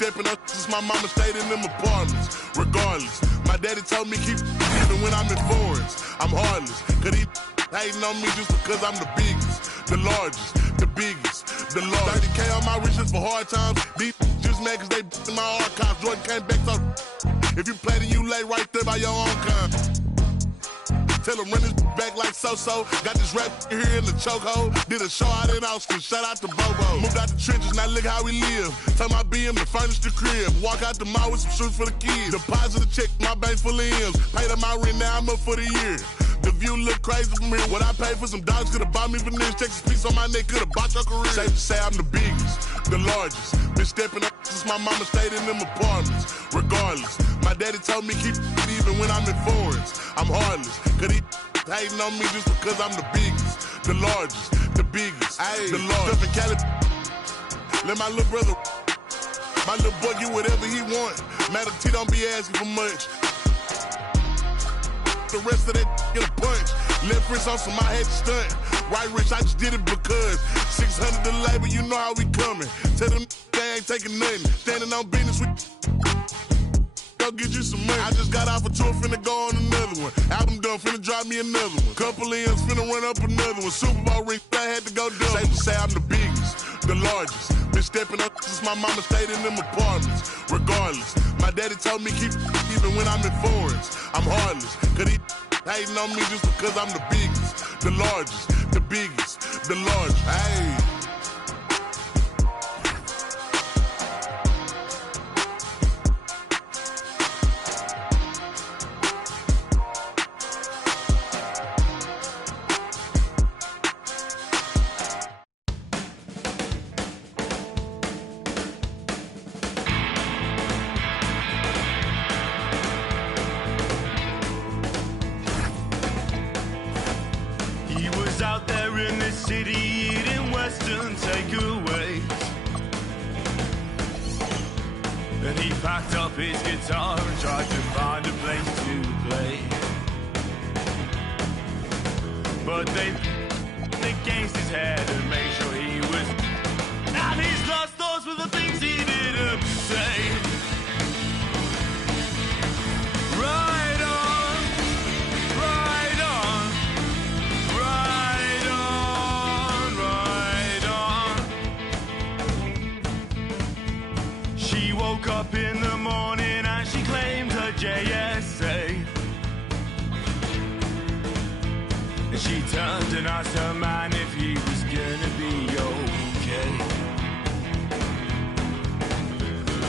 stepping up since my mama stayed in them apartments. Regardless, my daddy told me keep even when I'm in foreigns. I'm heartless, cause he hating on me just because I'm the biggest, the largest, the biggest, the largest. 30K on my riches for hard times. These just mad cause they in my archives. Jordan came back, so if you play, then you lay right there by your own kind. Tell him run this back like so-so. Got this rap here in the chokehold. Did a show out in Austin, shout out to Bobo. Moved out the trenches, now look how we live. Tell my BM to furnish the crib. Walk out the mall with some shoes for the kids. Deposit a check, my bank full of M's. Paid up my rent, now I'm up for the year. The view look crazy from here. What I paid for some dogs could've bought me veneers. Texas piece on my neck could've bought your career. Safe to say I'm the biggest, the largest. Been stepping up since my mama stayed in them apartments. Regardless, my daddy told me keep even when I'm in foreigns. I'm heartless, cause he hating on me just because I'm the biggest, the largest, the biggest, the largest. Stuff in Cali, let my little brother, my little boy get whatever he want. Matter T don't be asking for much. The rest of that get a punch. Left wrist on some I had to stunt. Right wrist, I just did it because 600 the labor, you know how we coming. Tell them they ain't taking nothing. Standing on business with go get you some money. I just got off a tour, finna go on another one. Album done, finna drop me another one. Couple M's, finna run up another one. Super Bowl ring, I had to go double. Safe to say I'm the biggest, the largest. Been stepping up since my mama stayed in them apartments. Regardless, my daddy told me keep even when I'm in foreigns. I'm heartless, cause he hating on me just because I'm the biggest, the largest, the biggest, the largest. Hey. Out there in the city eating Western takeaways, and he packed up his guitar and tried to find a place to play, but they against his head and made sure he was, and his last thoughts were the things he didn't say. Right on, right on, right on, right on. She woke up in the morning and she claimed her JSA. And she turned and asked her man if he was gonna be okay.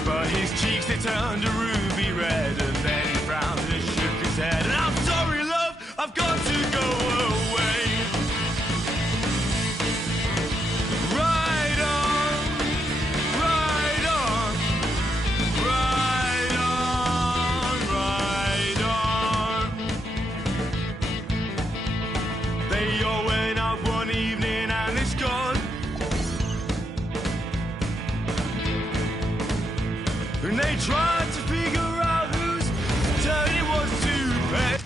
But his cheeks, they turned a ruby red, and then he frowned and shook his head. And I'm sorry, love, I've got to go away. Right on, right on, right on, right on. They all went out one evening and it's gone. And they tried to figure out whose turn it was to pay.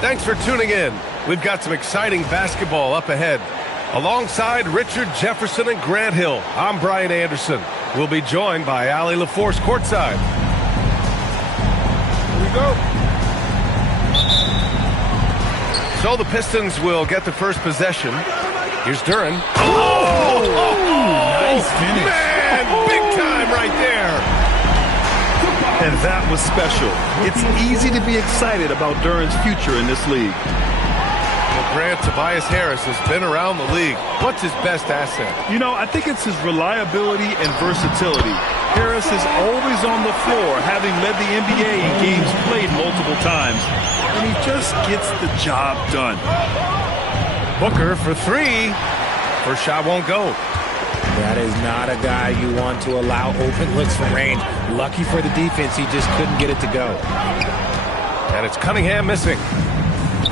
Thanks for tuning in. We've got some exciting basketball up ahead. Alongside Richard Jefferson and Grant Hill, I'm Brian Anderson. We'll be joined by Allie LaForce courtside. Here we go. So the Pistons will get the first possession. Here's Duren. Nice finish. Man, big time right there. And that was special. It's easy to be excited about Duren's future in this league. Well, Grant, Tobias Harris has been around the league. What's his best asset? You know, I think it's his reliability and versatility. Harris is always on the floor, having led the NBA in games played multiple times. And he just gets the job done. Booker for three. First shot won't go. That is not a guy you want to allow open looks from range. Lucky for the defense, he just couldn't get it to go. And it's Cunningham missing.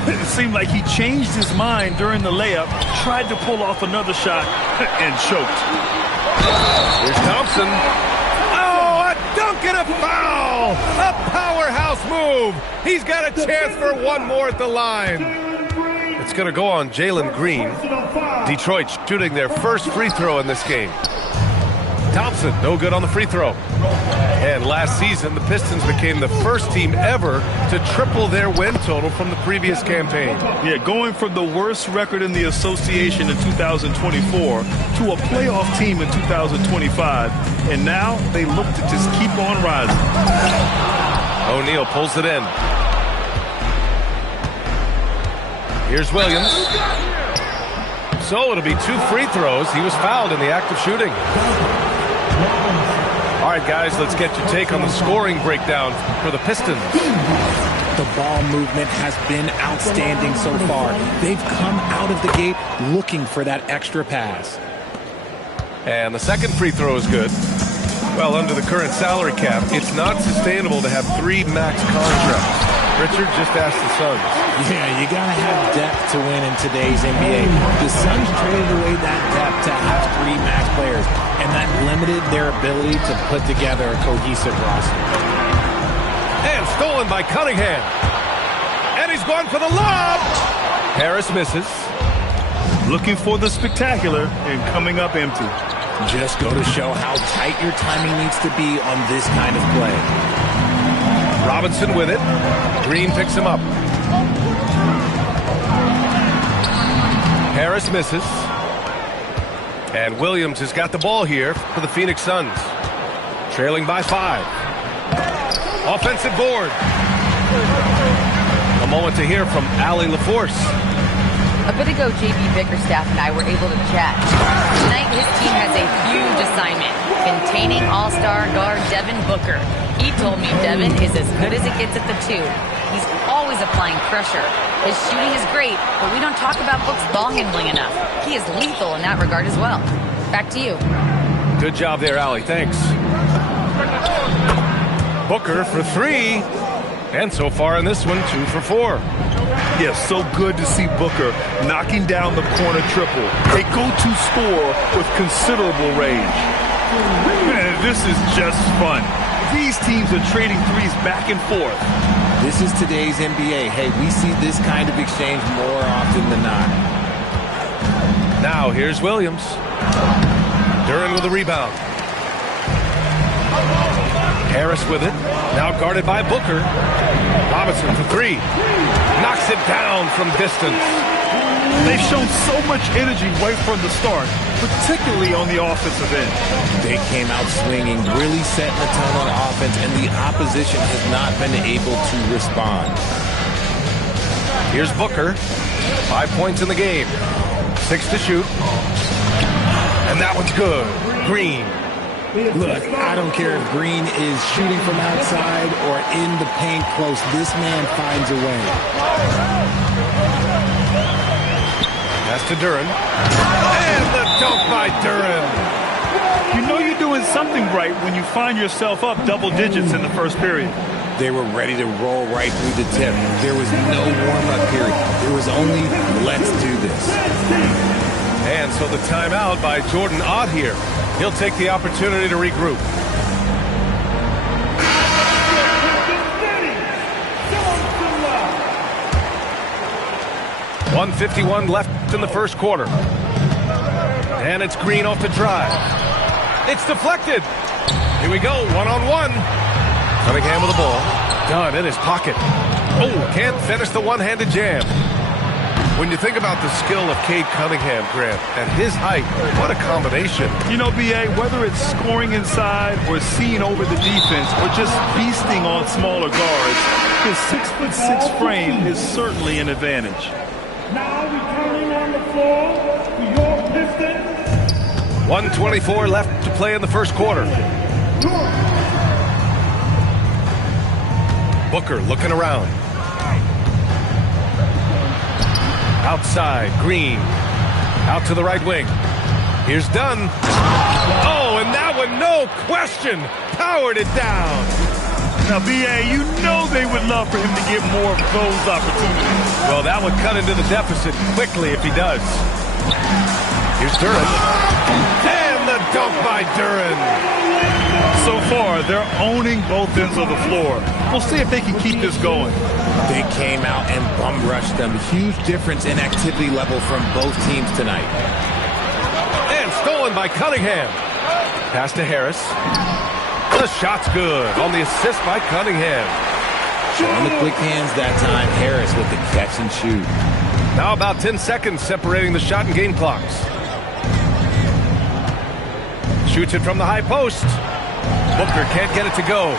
It seemed like he changed his mind during the layup, tried to pull off another shot, and choked. Here's Thompson. Oh, a dunk and a foul! A powerhouse move! He's got a chance for one more at the line. It's going to go on Jalen Green. Detroit shooting their first free throw in this game. Thompson, no good on the free throw. And last season, the Pistons became the first team ever to triple their win total from the previous campaign. Yeah, going from the worst record in the association in 2024 to a playoff team in 2025. And now they look to just keep on rising. O'Neal pulls it in. Here's Williams. So it'll be 2 free throws. He was fouled in the act of shooting. All right, guys, let's get your take on the scoring breakdown for the Pistons. The ball movement has been outstanding so far. They've come out of the gate looking for that extra pass. And the second free throw is good. Well, under the current salary cap, it's not sustainable to have 3 max contracts. Richard just asked the Suns. Yeah, you got to have depth to win in today's NBA. The Suns traded away that depth to have 3 max players, and that limited their ability to put together a cohesive roster. And stolen by Cunningham. And he's going for the lob. Harris misses. Looking for the spectacular and coming up empty. Just go to show how tight your timing needs to be on this kind of play. Robinson with it. Green picks him up. Harris misses. And Williams has got the ball here for the Phoenix Suns. Trailing by 5. Offensive board. A moment to hear from Allie LaForce. A bit ago, J.B. Bickerstaff and I were able to chat. Tonight, his team has a huge assignment, containing all-star guard Devin Booker. He told me Devin is as good as it gets at the 2. He's always applying pressure. His shooting is great, but we don't talk about Book's ball handling enough. He is lethal in that regard as well. Back to you. Good job there, Allie. Thanks. Booker for 3. And so far in this one, 2 for 4. Yes, so good to see Booker knocking down the corner triple. A go-to score with considerable range. Man, this is just fun. These teams are trading threes back and forth. This is today's NBA. Hey, we see this kind of exchange more often than not. Now here's Williams. Duran with a rebound. Harris with it. Now guarded by Booker. Robinson for 3. Knocks it down from distance. They've shown so much energy right from the start, particularly on the offensive end. They came out swinging, really setting the tone on offense, and the opposition has not been able to respond. Here's Booker. 5 points in the game. 6 to shoot. And that one's good. Green. Look, I don't care if Green is shooting from outside or in the paint close. This man finds a way. Pass to Duran. And the dunk by Duran. You know you're doing something right when you find yourself up double digits in the first period. They were ready to roll right through the tip. There was no warm-up period. There was only, let's do this. And so the timeout by Jordan Ott here. He'll take the opportunity to regroup. .151 left in the first quarter. And it's Green off the drive. It's deflected. Here we go, one-on-one. Cunningham with the ball. Dunn in his pocket. Oh, can't finish the one-handed jam. When you think about the skill of Cade Cunningham, Grant, at his height, what a combination. You know, B.A., whether it's scoring inside or seeing over the defense or just feasting on smaller guards, his 6'6" frame is certainly an advantage. Now returning on the floor to your Pistons. 1:24 left to play in the first quarter. Booker looking around. Outside, Green. Out to the right wing. Here's Dunn. Oh, and that one, no question, powered it down. Now, B.A., you know they would love for him to get more of those opportunities. Well, that would cut into the deficit quickly if he does. Here's Duran. And the dunk by Duran. So far, they're owning both ends of the floor. We'll see if they can keep this going. They came out and bum rushed them. Huge difference in activity level from both teams tonight. And stolen by Cunningham. Pass to Harris. The shot's good on the assist by Cunningham. Showing the quick hands that time. Harris with the catch and shoot. Now about 10 seconds separating the shot and game clocks. Shoots it from the high post. Booker can't get it to go.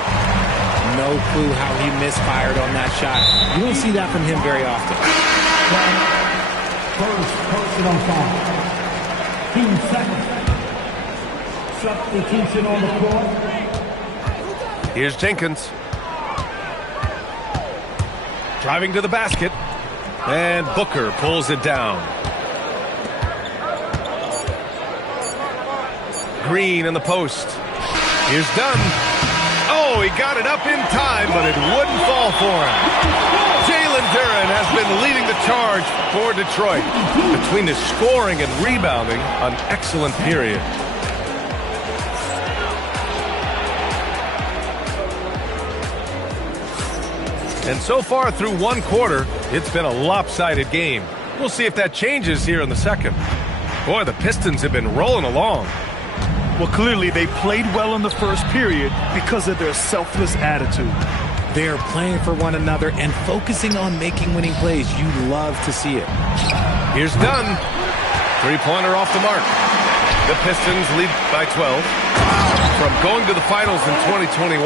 No clue how he misfired on that shot. You don't see that from him very often. First personal foul. 2 seconds. Substitution on the court. Here's Jenkins. Driving to the basket. And Booker pulls it down. Green in the post. Here's Dunn. Oh, he got it up in time, but it wouldn't fall for him. Jalen Duren has been leading the charge for Detroit. Between his scoring and rebounding, an excellent period. And so far through one quarter, it's been a lopsided game. We'll see if that changes here in the second. Boy, the Pistons have been rolling along. Well, clearly they played well in the first period because of their selfless attitude. They are playing for one another and focusing on making winning plays. You love to see it. Here's Dunn. Three-pointer off the mark. The Pistons lead by 12. From going to the finals in 2021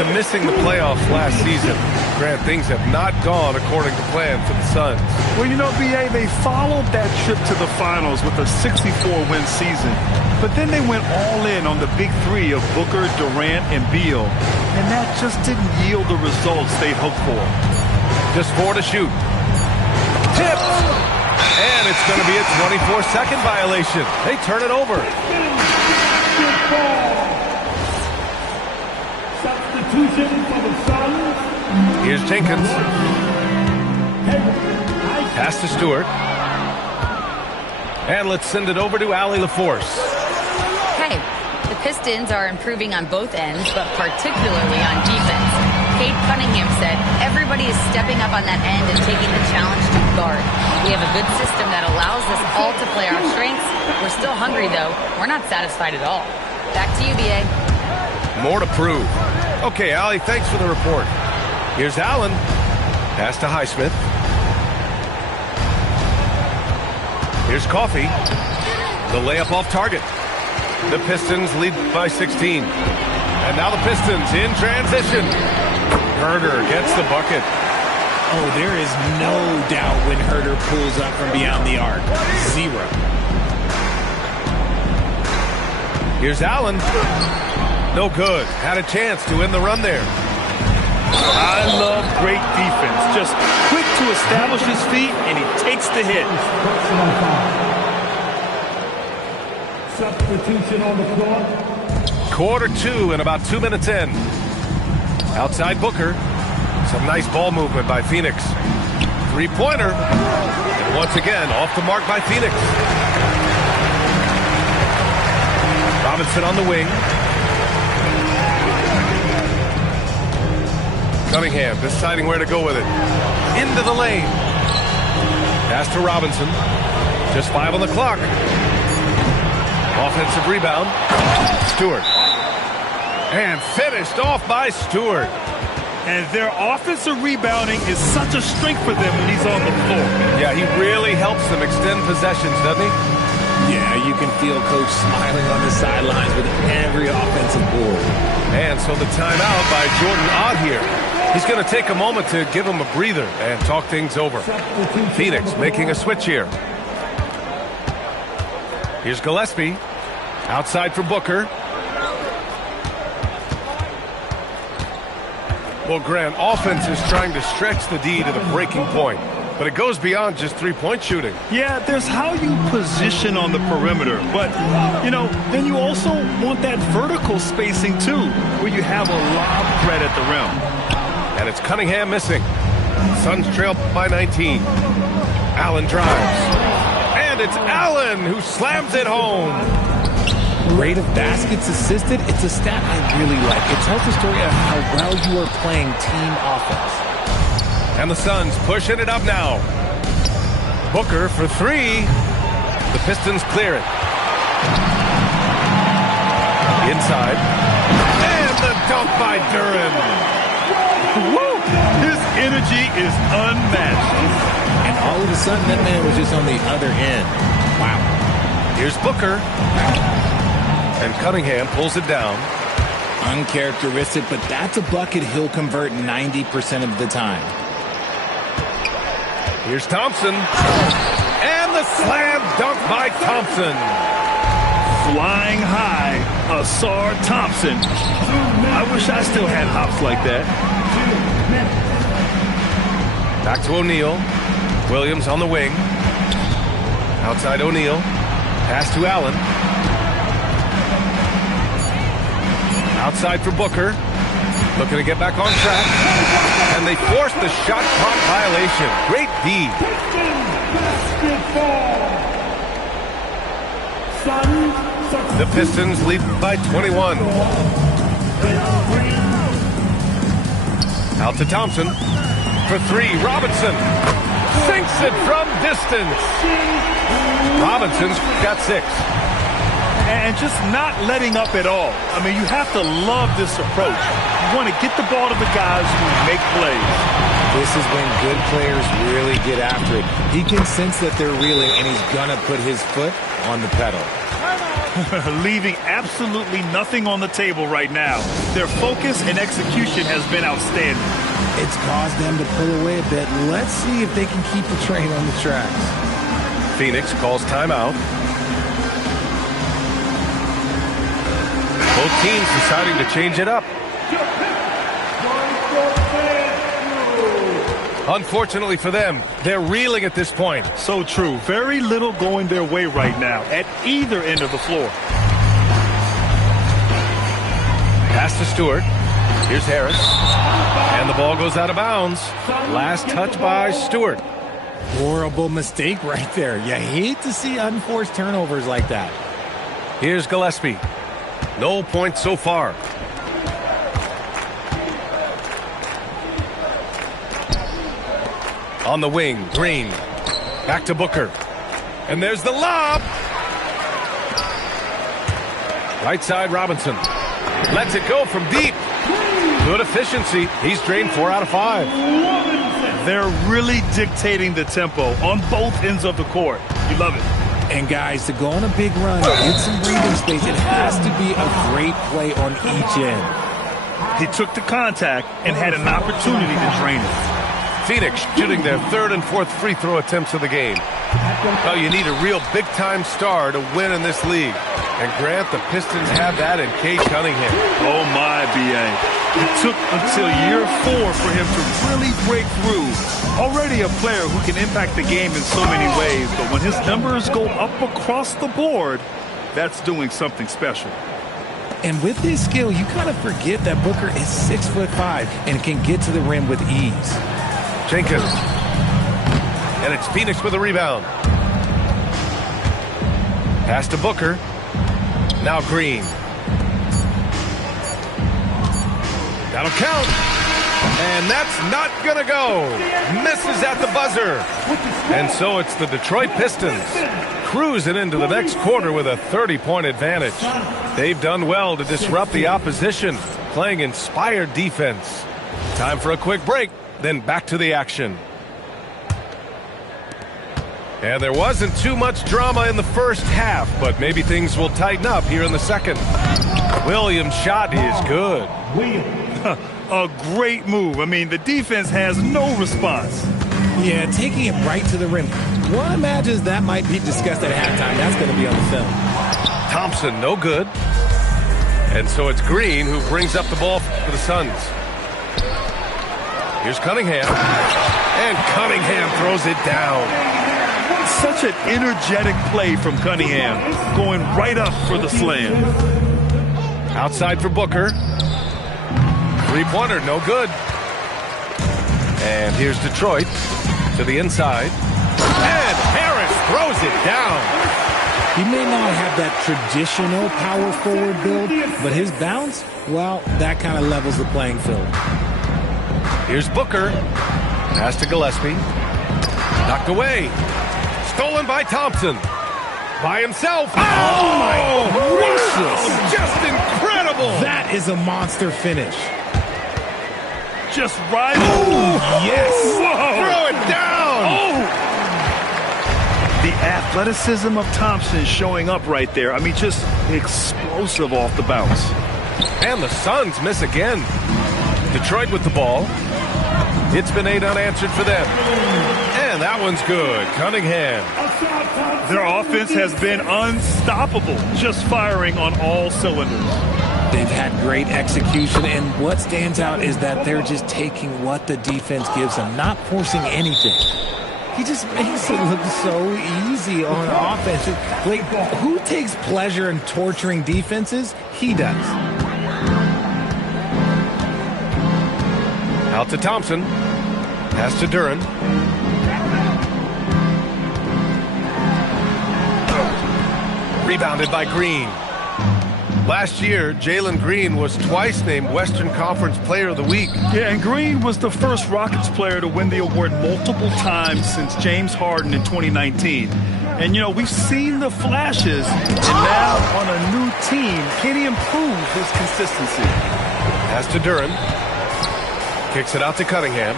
to missing the playoffs last season, Grant, things have not gone according to plan for the Suns. Well, you know, B.A., they followed that trip to the finals with a 64-win season. But then they went all in on the big three of Booker, Durant, and Beal. And that just didn't yield the results they'd hoped for. Just 4 to shoot. Tipped! And it's going to be a 24-second violation. They turn it over. Substitution for the Suns. Here's Jenkins. Pass to Stewart. And let's send it over to Allie LaForce. Hey, the Pistons are improving on both ends, but particularly on defense. Kate Cunningham said, everybody is stepping up on that end and taking the challenge to guard. We have a good system that allows us all to play our strengths. We're still hungry, though. We're not satisfied at all. Back to you, B.A. More to prove. Okay, Allie, thanks for the report. Here's Allen. Pass to Highsmith. Here's Coffey. The layup off target. The Pistons lead by 16. And now the Pistons in transition. Herder gets the bucket. Oh, there is no doubt when Herder pulls up from beyond the arc. 0. Here's Allen. No good. Had a chance to win the run there. I love great defense. Just quick to establish his feet, and he takes the hit. Substitution on the court. Quarter 2 and about 2 minutes in. Outside Booker. Some nice ball movement by Phoenix. Three-pointer. And once again, off the mark by Phoenix. Robinson on the wing. Cunningham deciding where to go with it. Into the lane. Pass to Robinson. Just 5 on the clock. Offensive rebound. Stewart. And finished off by Stewart. And their offensive rebounding is such a strength for them when he's on the floor. Yeah, he really helps them extend possessions, doesn't he? Yeah, you can feel Coach smiling on the sidelines with every offensive board. And so the timeout by Jordan Ott here. He's going to take a moment to give him a breather and talk things over. Phoenix making a switch here. Here's Gillespie. Outside for Booker. Well, Grant, offense is trying to stretch the D to the breaking point. But it goes beyond just three-point shooting. Yeah, there's how you position on the perimeter. But, you know, then you also want that vertical spacing, too, where you have a lob threat at the rim. And it's Cunningham missing. Suns trail by 19. Allen drives. And it's Allen who slams it home. Rate of baskets assisted, it's a stat I really like. It tells the story of how well you are playing team offense. And the Suns pushing it up now. Booker for 3. The Pistons clear it. Inside. And the dunk by Duran. Woo! His energy is unmatched. And all of a sudden, that man was just on the other end. Wow. Here's Booker. And Cunningham pulls it down. Uncharacteristic, but that's a bucket he'll convert 90% of the time. Here's Thompson. And the slam dunk by Thompson. Flying high, Asar Thompson. I wish I still had hops like that. Back to O'Neal. Williams on the wing. Outside O'Neal. Pass to Allen. Outside for Booker. Looking to get back on track. And they force the shot clock violation. Great D. The Pistons lead by 21. Out to Thompson. For three, Robinson. Sinks it from distance. Robinson's got 6. And just not letting up at all. I mean, you have to love this approach. You want to get the ball to the guys who make plays. This is when good players really get after it. He can sense that they're reeling, and he's going to put his foot on the pedal. Leaving absolutely nothing on the table right now. Their focus and execution has been outstanding. It's caused them to pull away a bit. Let's see if they can keep the train on the tracks. Phoenix calls timeout. Both teams deciding to change it up. Unfortunately for them, they're reeling at this point. So true. Very little going their way right now at either end of the floor. Pass to Stewart. Here's Harris. And the ball goes out of bounds. Last touch by Stewart. Horrible mistake right there. You hate to see unforced turnovers like that. Here's Gillespie. No points so far. On the wing, Green. Back to Booker. And there's the lob. Right side, Robinson. Lets it go from deep. Good efficiency. He's drained 4 out of 5. They're really dictating the tempo on both ends of the court. You love it. And guys, to go on a big run, get some breathing space, it has to be a great play on each end. He took the contact and had an opportunity to drain it. Phoenix shooting their 3rd and 4th free throw attempts of the game. Well, you need a real big-time star to win in this league. And Grant, the Pistons have that in Cade Cunningham. Oh, my, B.A. It took until year 4 for him to really break through. Already a player who can impact the game in so many ways, but when his numbers go up across the board, that's doing something special. And with his skill, you kind of forget that Booker is 6'5" and can get to the rim with ease. Jenkins. And it's Phoenix with a rebound. Pass to Booker. Now Green. That'll count. And that's not going to go. Misses at the buzzer. And so it's the Detroit Pistons cruising into the next quarter with a 30-point advantage. They've done well to disrupt the opposition, playing inspired defense. Time for a quick break, then back to the action. And there wasn't too much drama in the first half, but maybe things will tighten up here in the second. Williams' shot is good. A great move. I mean, the defense has no response. Yeah, taking it right to the rim. One imagines that might be discussed at halftime. That's going to be on the film. Thompson, no good. And so it's Green who brings up the ball for the Suns. Here's Cunningham. And Cunningham throws it down. Such an energetic play from Cunningham, going right up for the slam. Outside for Booker. Three-pointer, no good. And here's Detroit to the inside. And Harris throws it down. He may not have that traditional power forward build, but his bounce, well, that kind of levels the playing field. Here's Booker. Pass to Gillespie. Knocked away. Stolen by Thompson. By himself. Oh my gracious. Just incredible. double. That is a monster finish. Just right. Oh, yes. Whoa. Throw it down. Oh. The athleticism of Thompson showing up right there. I mean, just explosive off the bounce. And the Suns miss again. Detroit with the ball. It's been 8 unanswered for them. And that one's good. Cunningham. Their offense has been unstoppable, just firing on all cylinders. They've had great execution, and what stands out is that they're just taking what the defense gives them, not forcing anything. He just makes it look so easy on offense. Like, who takes pleasure in torturing defenses? He does. Out to Thompson. Pass to Duren. Rebounded by Green. Last year, Jalen Green was twice named Western Conference Player of the Week. Yeah, and Green was the first Rockets player to win the award multiple times since James Harden in 2019. And, you know, we've seen the flashes, and now on a new team, can he improve his consistency? Pass to Duren. Kicks it out to Cunningham.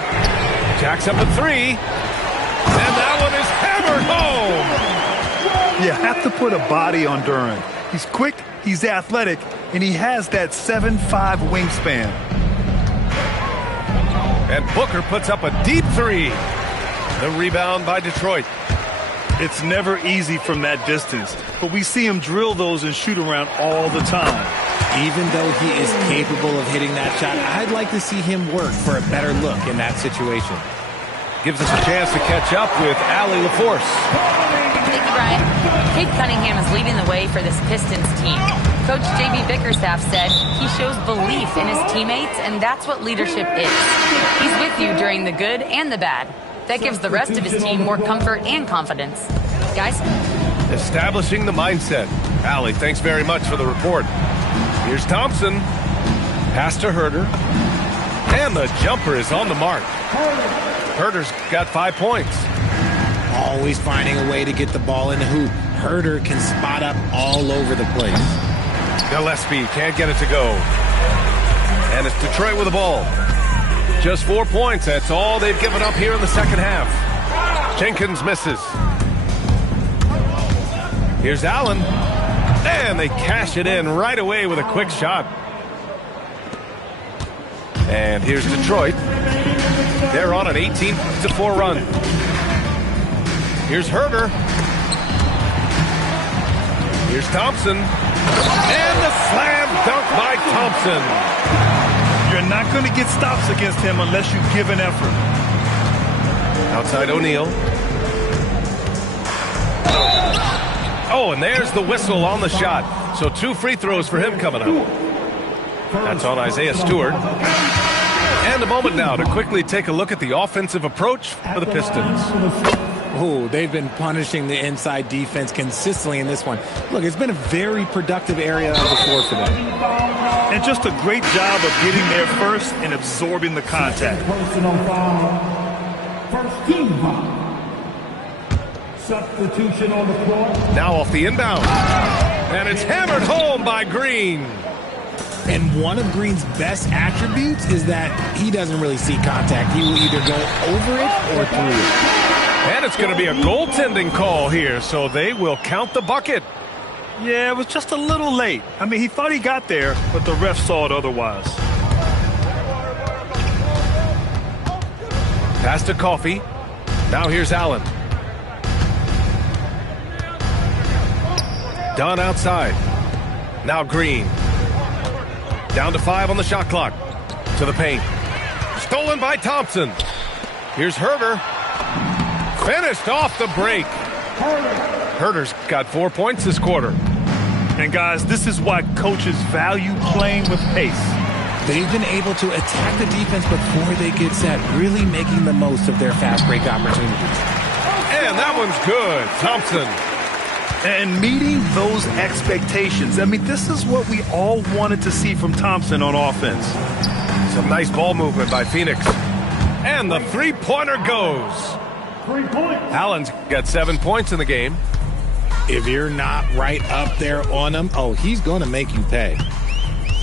Jacks up a three. And that one is hammered home. You have to put a body on Duren. He's quick, he's athletic, and he has that 7'5" wingspan. And Booker puts up a deep three. The rebound by Detroit. It's never easy from that distance, but we see him drill those and shoot around all the time. Even though he is capable of hitting that shot, I'd like to see him work for a better look in that situation. Gives us a chance to catch up with Allie LaForce. Thank you, Brian. Cade Cunningham is leading the way for this Pistons team. Coach J.B. Bickerstaff said he shows belief in his teammates, and that's what leadership is. He's with you during the good and the bad. That gives the rest of his team more comfort and confidence. Guys? Establishing the mindset. Allie, thanks very much for the report. Here's Thompson. Pass to Herter. And the jumper is on the mark. Herter's got 5 points. Always finding a way to get the ball in the hoop. Herter can spot up all over the place. Gillespie can't get it to go. And it's Detroit with the ball. Just 4 points. That's all they've given up here in the second half. Jenkins misses. Here's Allen. And they cash it in right away with a quick shot. And here's Detroit. They're on an 18-4 run. Here's Herter. Here's Thompson. And the slam dunk by Thompson. You're not going to get stops against him unless you give an effort. Outside O'Neal. Oh, and there's the whistle on the shot. So 2 free throws for him coming up. That's on Isaiah Stewart. And a moment now to quickly take a look at the offensive approach for the Pistons. Oh, they've been punishing the inside defense consistently in this one. Look, it's been a very productive area of the floor for them. And just a great job of getting there first and absorbing the contact. Personal foul. First team foul. Substitution on the floor. Now off the inbound. And it's hammered home by Green. And one of Green's best attributes is that he doesn't really see contact. He will either go over it or through it. And it's going to be a goaltending call here, so they will count the bucket. Yeah, it was just a little late. I mean, he thought he got there, but the ref saw it otherwise. Pass to Coffey. Now here's Allen. Dunn outside. Now Green. Down to 5 on the shot clock. To the paint. Stolen by Thompson. Here's Herter. Finished off the break. Herter's got 4 points this quarter. And guys, this is why coaches value playing with pace. They've been able to attack the defense before they get set, really making the most of their fast break opportunities. And that one's good. Thompson. And meeting those expectations. I mean, this is what we all wanted to see from Thompson on offense. Some nice ball movement by Phoenix. And the three-pointer goes. 3 points. Allen's got 7 points in the game. If you're not right up there on him, oh, he's going to make you pay.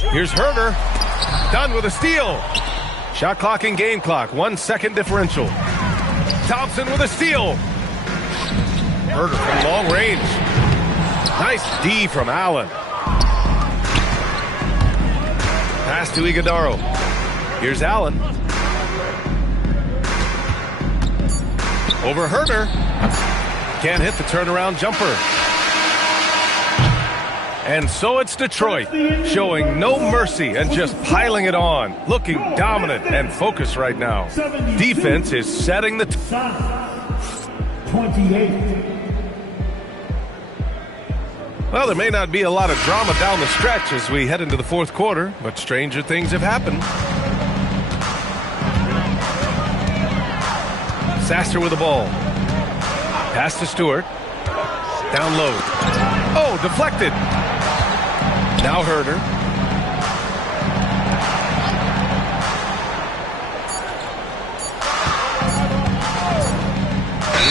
Here's Herder. Done with a steal. Shot clock and game clock. 1 second differential. Thompson with a steal. Herder from long range. Nice D from Allen. Pass to Iguodaro. Here's Allen. Over Herder. Can't hit the turnaround jumper. And so it's Detroit, showing no mercy and just piling it on, looking dominant and focused right now. Defense is setting the 28. Well, there may not be a lot of drama down the stretch as we head into the fourth quarter, but stranger things have happened. Sasser with the ball. Pass to Stewart. Down low. Oh, deflected. Now Herder.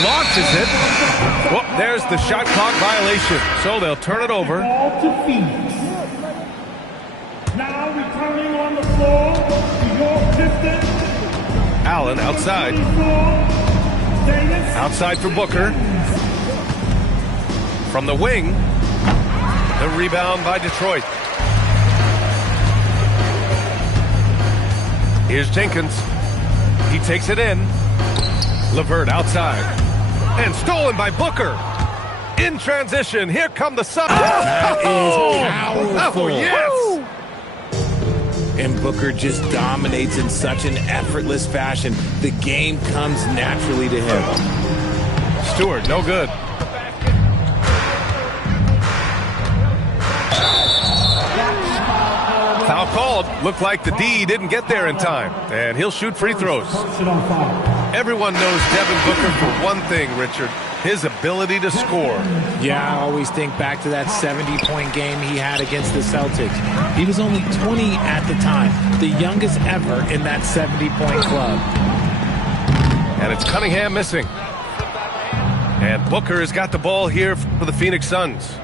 Launches it. Well, there's the shot clock violation. So they'll turn it over. Ball to Phoenix. Now returning on the floor to your Pistons. Allen outside. Outside for Booker. From the wing. The rebound by Detroit. Here's Jenkins. He takes it in. LeVert outside. And stolen by Booker. In transition. Here come the Suns. That is powerful. Oh, yes. And Booker just dominates in such an effortless fashion. The game comes naturally to him. Stewart, no good. Foul called. Looked like the D didn't get there in time. And he'll shoot free throws. Everyone knows Devin Booker for one thing, Richard. His ability to score. Yeah, I always think back to that 70-point game he had against the Celtics. He was only 20 at the time. The youngest ever in that 70-point club. And it's Cunningham missing. And Booker has got the ball here for the Phoenix Suns.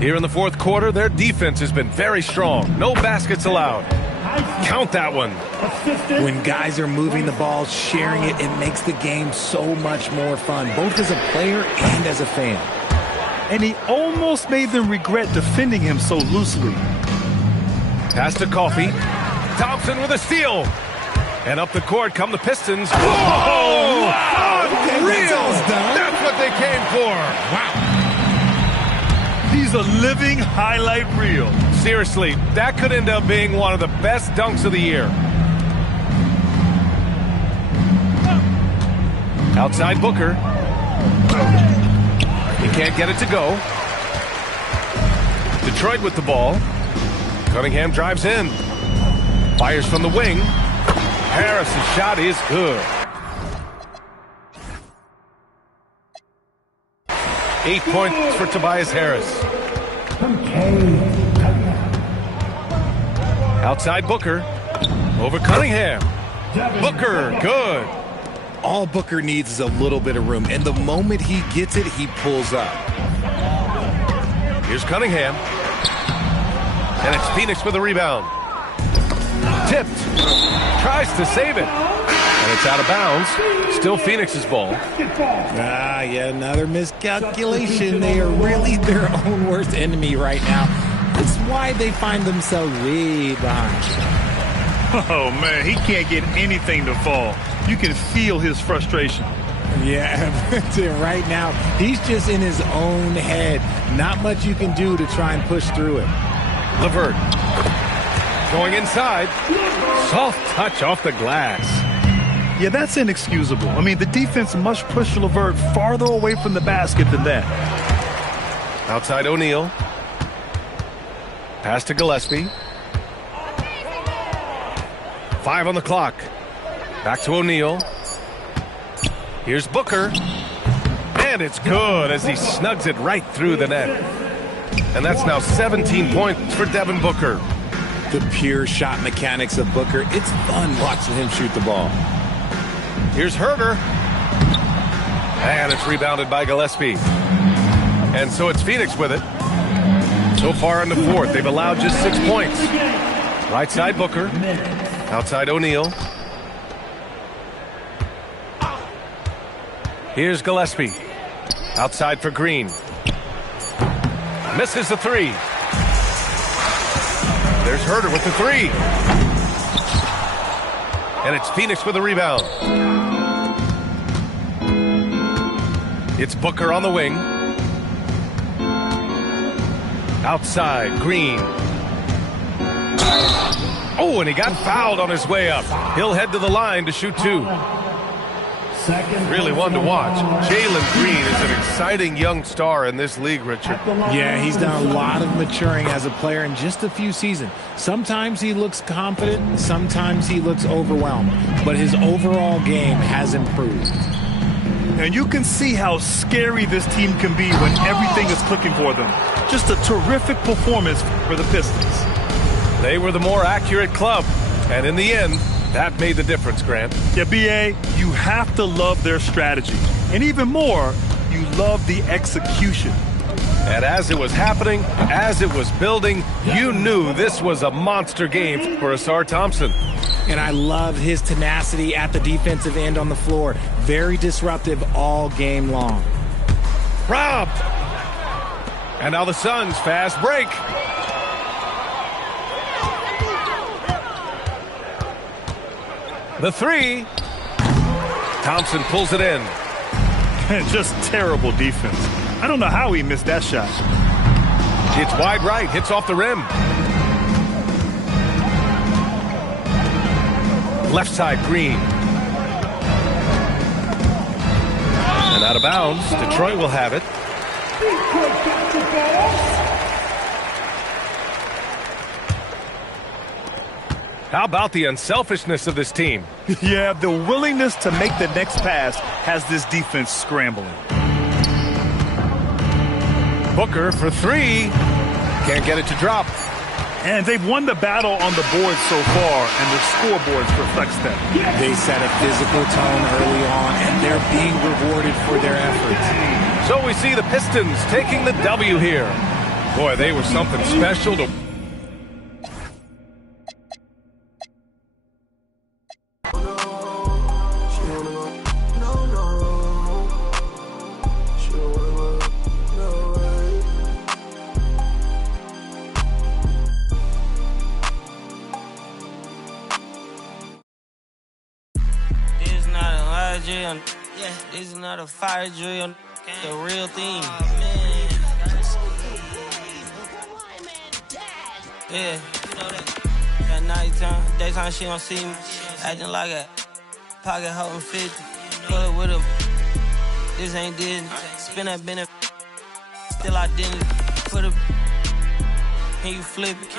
Here in the fourth quarter, their defense has been very strong. No baskets allowed. Count that one. When guys are moving the ball, sharing it, it makes the game so much more fun, both as a player and as a fan. And he almost made them regret defending him so loosely. Pass to Coffey. Thompson with a steal. And up the court come the Pistons. Whoa! Unreal! That's what they came for. Wow. He's a living highlight reel. Seriously, that could end up being one of the best dunks of the year. Outside Booker. He can't get it to go. Detroit with the ball. Cunningham drives in. Fires from the wing. Harris's shot is good. 8 points for Tobias Harris. Outside Booker. Over Cunningham. Booker, good. All Booker needs is a little bit of room, and the moment he gets it, he pulls up. Here's Cunningham. And it's Phoenix with the rebound. Tipped. Tries to save it. And it's out of bounds. Still Phoenix's ball. Yet another miscalculation. They are really their own worst enemy right now. That's why they find themselves way behind. Oh, man, he can't get anything to fall. You can feel his frustration. Yeah, right now, he's just in his own head. Not much you can do to try and push through it. LeVert. Going inside. Soft touch off the glass. Yeah, that's inexcusable. I mean, the defense must push LeVert farther away from the basket than that. Outside O'Neal. Pass to Gillespie. 5 on the clock. Back to O'Neal. Here's Booker. And it's good as he snugs it right through the net. And that's now 17 points for Devin Booker. The pure shot mechanics of Booker. It's fun watching him shoot the ball. Here's Herder. And it's rebounded by Gillespie. And so it's Phoenix with it. So far in the fourth, they've allowed just 6 points. Right side Booker. Outside O'Neal. Here's Gillespie. Outside for Green. Misses the three. There's Herter with the three. And it's Phoenix with the rebound. It's Booker on the wing. Outside, Green. Oh, and he got fouled on his way up. He'll head to the line to shoot two. Really one to watch. Jalen Green is an exciting young star in this league, Richard. Yeah, he's done a lot of maturing as a player in just a few seasons. Sometimes he looks confident, sometimes he looks overwhelmed, but his overall game has improved. And you can see how scary this team can be when everything is clicking for them. Just a terrific performance for the Pistons. They were the more accurate club, and in the end, that made the difference, Grant. Yeah, B.A., you have to love their strategy. And even more, you love the execution. And as it was happening, as it was building, you knew this was a monster game for Asar Thompson. And I love his tenacity at the defensive end on the floor. Very disruptive all game long. Robbed! And now the Suns fast break. The three. Thompson pulls it in. Just terrible defense. I don't know how he missed that shot. It's wide right, hits off the rim. Left side, Green. And out of bounds. Detroit will have it. How about the unselfishness of this team? Yeah, the willingness to make the next pass has this defense scrambling. Booker for three. Can't get it to drop. And they've won the battle on the board so far, and the scoreboards reflects that. They set a physical tone early on, and they're being rewarded for their efforts. So we see the Pistons taking the W here. Boy, they were something special to... Yeah, this is not a fire drill, the real thing. Yeah, you know that. At nighttime, daytime she don't see me, acting like a pocket holding 50. Pull it with him. This ain't Disney. Spin that benefit. Still I didn't put a. Can you flip it?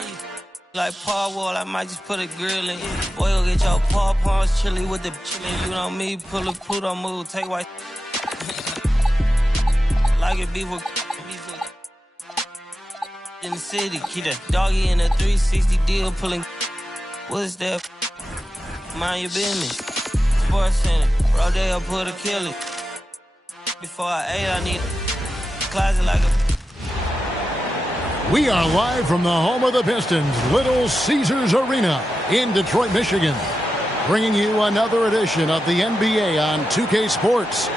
Like Paul Wall, I might just put a grill in. Boy, go get your paw pawns chili with the chili. You know me, pull a Pluto move, take white. Like it beef with in the city. Keep that doggy in a 360 deal, pulling. What's that? Mind your business. Sports Center, Rodeo put a kill it. Before I ate, I need a closet like a. We are live from the home of the Pistons, Little Caesars Arena in Detroit, Michigan. Bringing you another edition of the NBA on 2K Sports.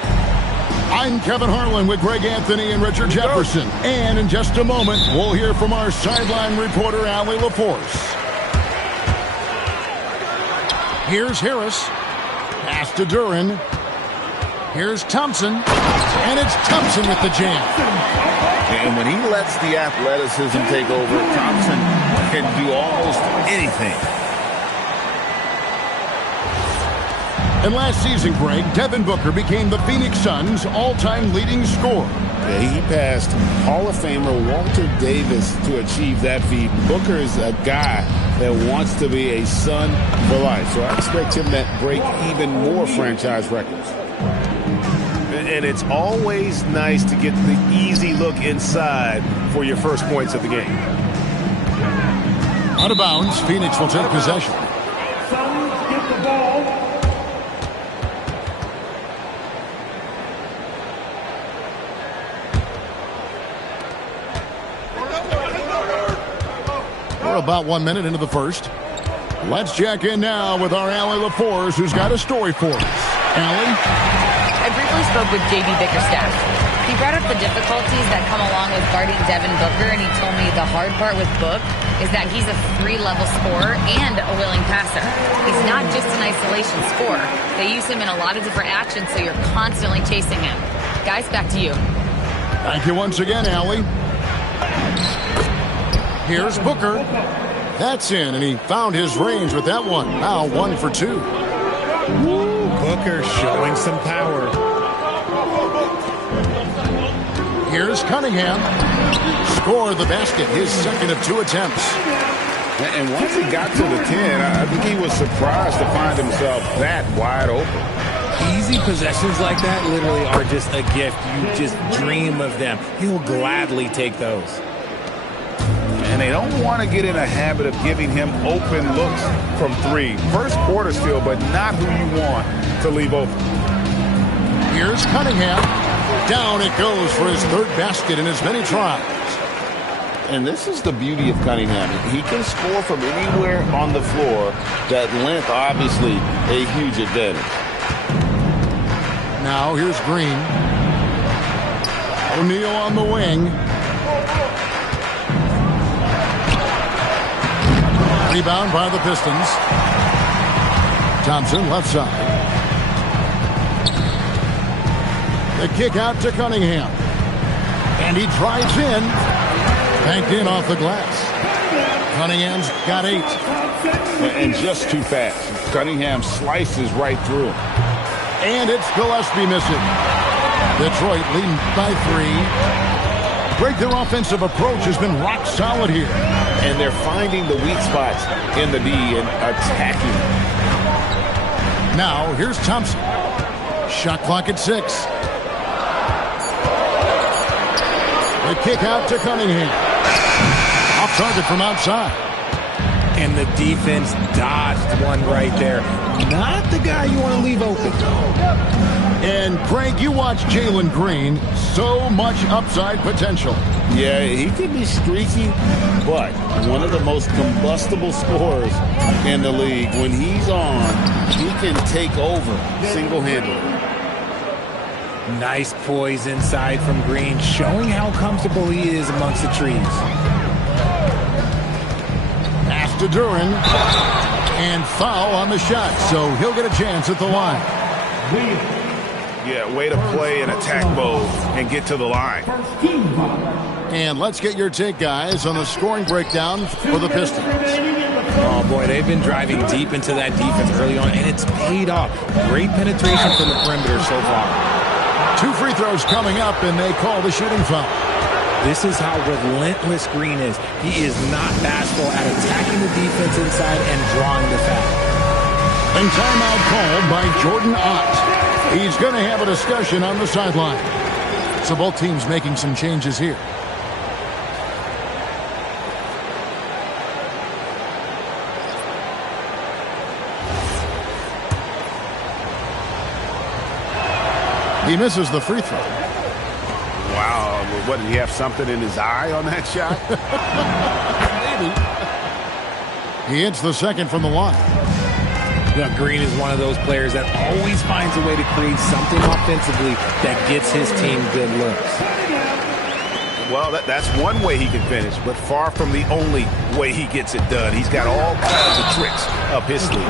I'm Kevin Harlan with Greg Anthony and Richard Jefferson. And in just a moment, we'll hear from our sideline reporter, Allie LaForce. Here's Harris. Pass to Duran. Here's Thompson. And it's Thompson with the jam. And when he lets the athleticism take over, Thompson can do almost anything. And last season, Greg, Devin Booker became the Phoenix Suns' all-time leading scorer. Yeah, he passed Hall of Famer Walter Davis to achieve that feat. Booker is a guy that wants to be a Sun for life, so I expect him to break even more franchise records. And it's always nice to get the easy look inside for your first points of the game. Out of bounds, Phoenix will take possession. Suns get the ball. We're about 1 minute into the first. Let's check in now with our Allie LaForce, who's got a story for us. Allie? I briefly spoke with J.B. Bickerstaff. He brought up the difficulties that come along with guarding Devin Booker, and he told me the hard part with Book is that he's a 3-level scorer and a willing passer. He's not just an isolation scorer. They use him in a lot of different actions, so you're constantly chasing him. Guys, back to you. Thank you once again, Allie. Here's Booker. That's in, and he found his range with that one. Now 1 for 2. Booker showing some power. Here's Cunningham. Score the basket, his second of 2 attempts. And once he got to the 10, I think he was surprised to find himself that wide open. Easy possessions like that literally are just a gift. You just dream of them. He'll gladly take those. And they don't want to get in a habit of giving him open looks from 3. First quarter still, but not who you want to leave open. Here's Cunningham. Down it goes for his 3rd basket in as many tries. And this is the beauty of Cunningham. He can score from anywhere on the floor. That length, obviously, a huge advantage. Now here's Green. O'Neal on the wing. Rebound by the Pistons. Thompson left side. The kick out to Cunningham. And he drives in. Banked in off the glass. Cunningham's got 8. And just too fast. Cunningham slices right through him. And it's Gillespie missing. Detroit leading by 3. Break their offensive approach has been rock solid here. And they're finding the weak spots in the D and attacking. Now, here's Thompson. Shot clock at 6. The kick out to Cunningham. Off target from outside. And the defense dodged one right there. Not the guy you want to leave open. And Craig, you watch Jalen Green. So much upside potential. Yeah, he could be streaky, but one of the most combustible scorers in the league. When he's on, he can take over single-handedly. Nice poise inside from Green, showing how comfortable he is amongst the trees. Pass to Duran. And foul on the shot, so he'll get a chance at the line. Yeah, way to play in attack mode and get to the line. And let's get your take, guys, on the scoring breakdown for the Pistons. Oh, boy, they've been driving deep into that defense early on, and it's paid off. Great penetration from the perimeter so far. 2 free throws coming up, and they call the shooting foul. This is how relentless Green is. He is not bashful at attacking the defense inside and drawing the foul. And timeout called by Jordan Ott. He's going to have a discussion on the sideline. So both teams making some changes here. He misses the free throw. Wow, what, did he have something in his eye on that shot? Maybe. He hits the second from the line. Now, Green is one of those players that always finds a way to create something offensively that gets his team good looks. Well, that's one way he can finish, but far from the only way he gets it done. He's got all kinds of tricks up his sleeve.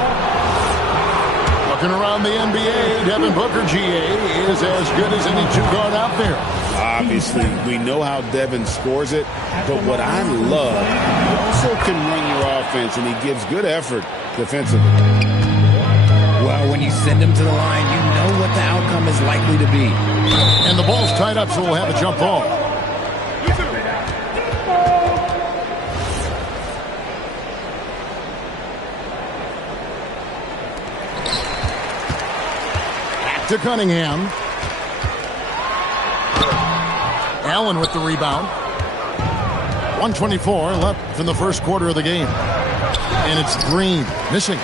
Looking around the NBA, Devin Booker, GA, is as good as any 2-guard out there. Obviously, we know how Devin scores it, but what I love, he also can run your offense, and he gives good effort defensively. Well, when you send him to the line, you know what the outcome is likely to be. And the ball's tied up, so we'll have a jump ball. Back to Cunningham. Allen with the rebound. 1:24 left in the first quarter of the game. And it's Green missing.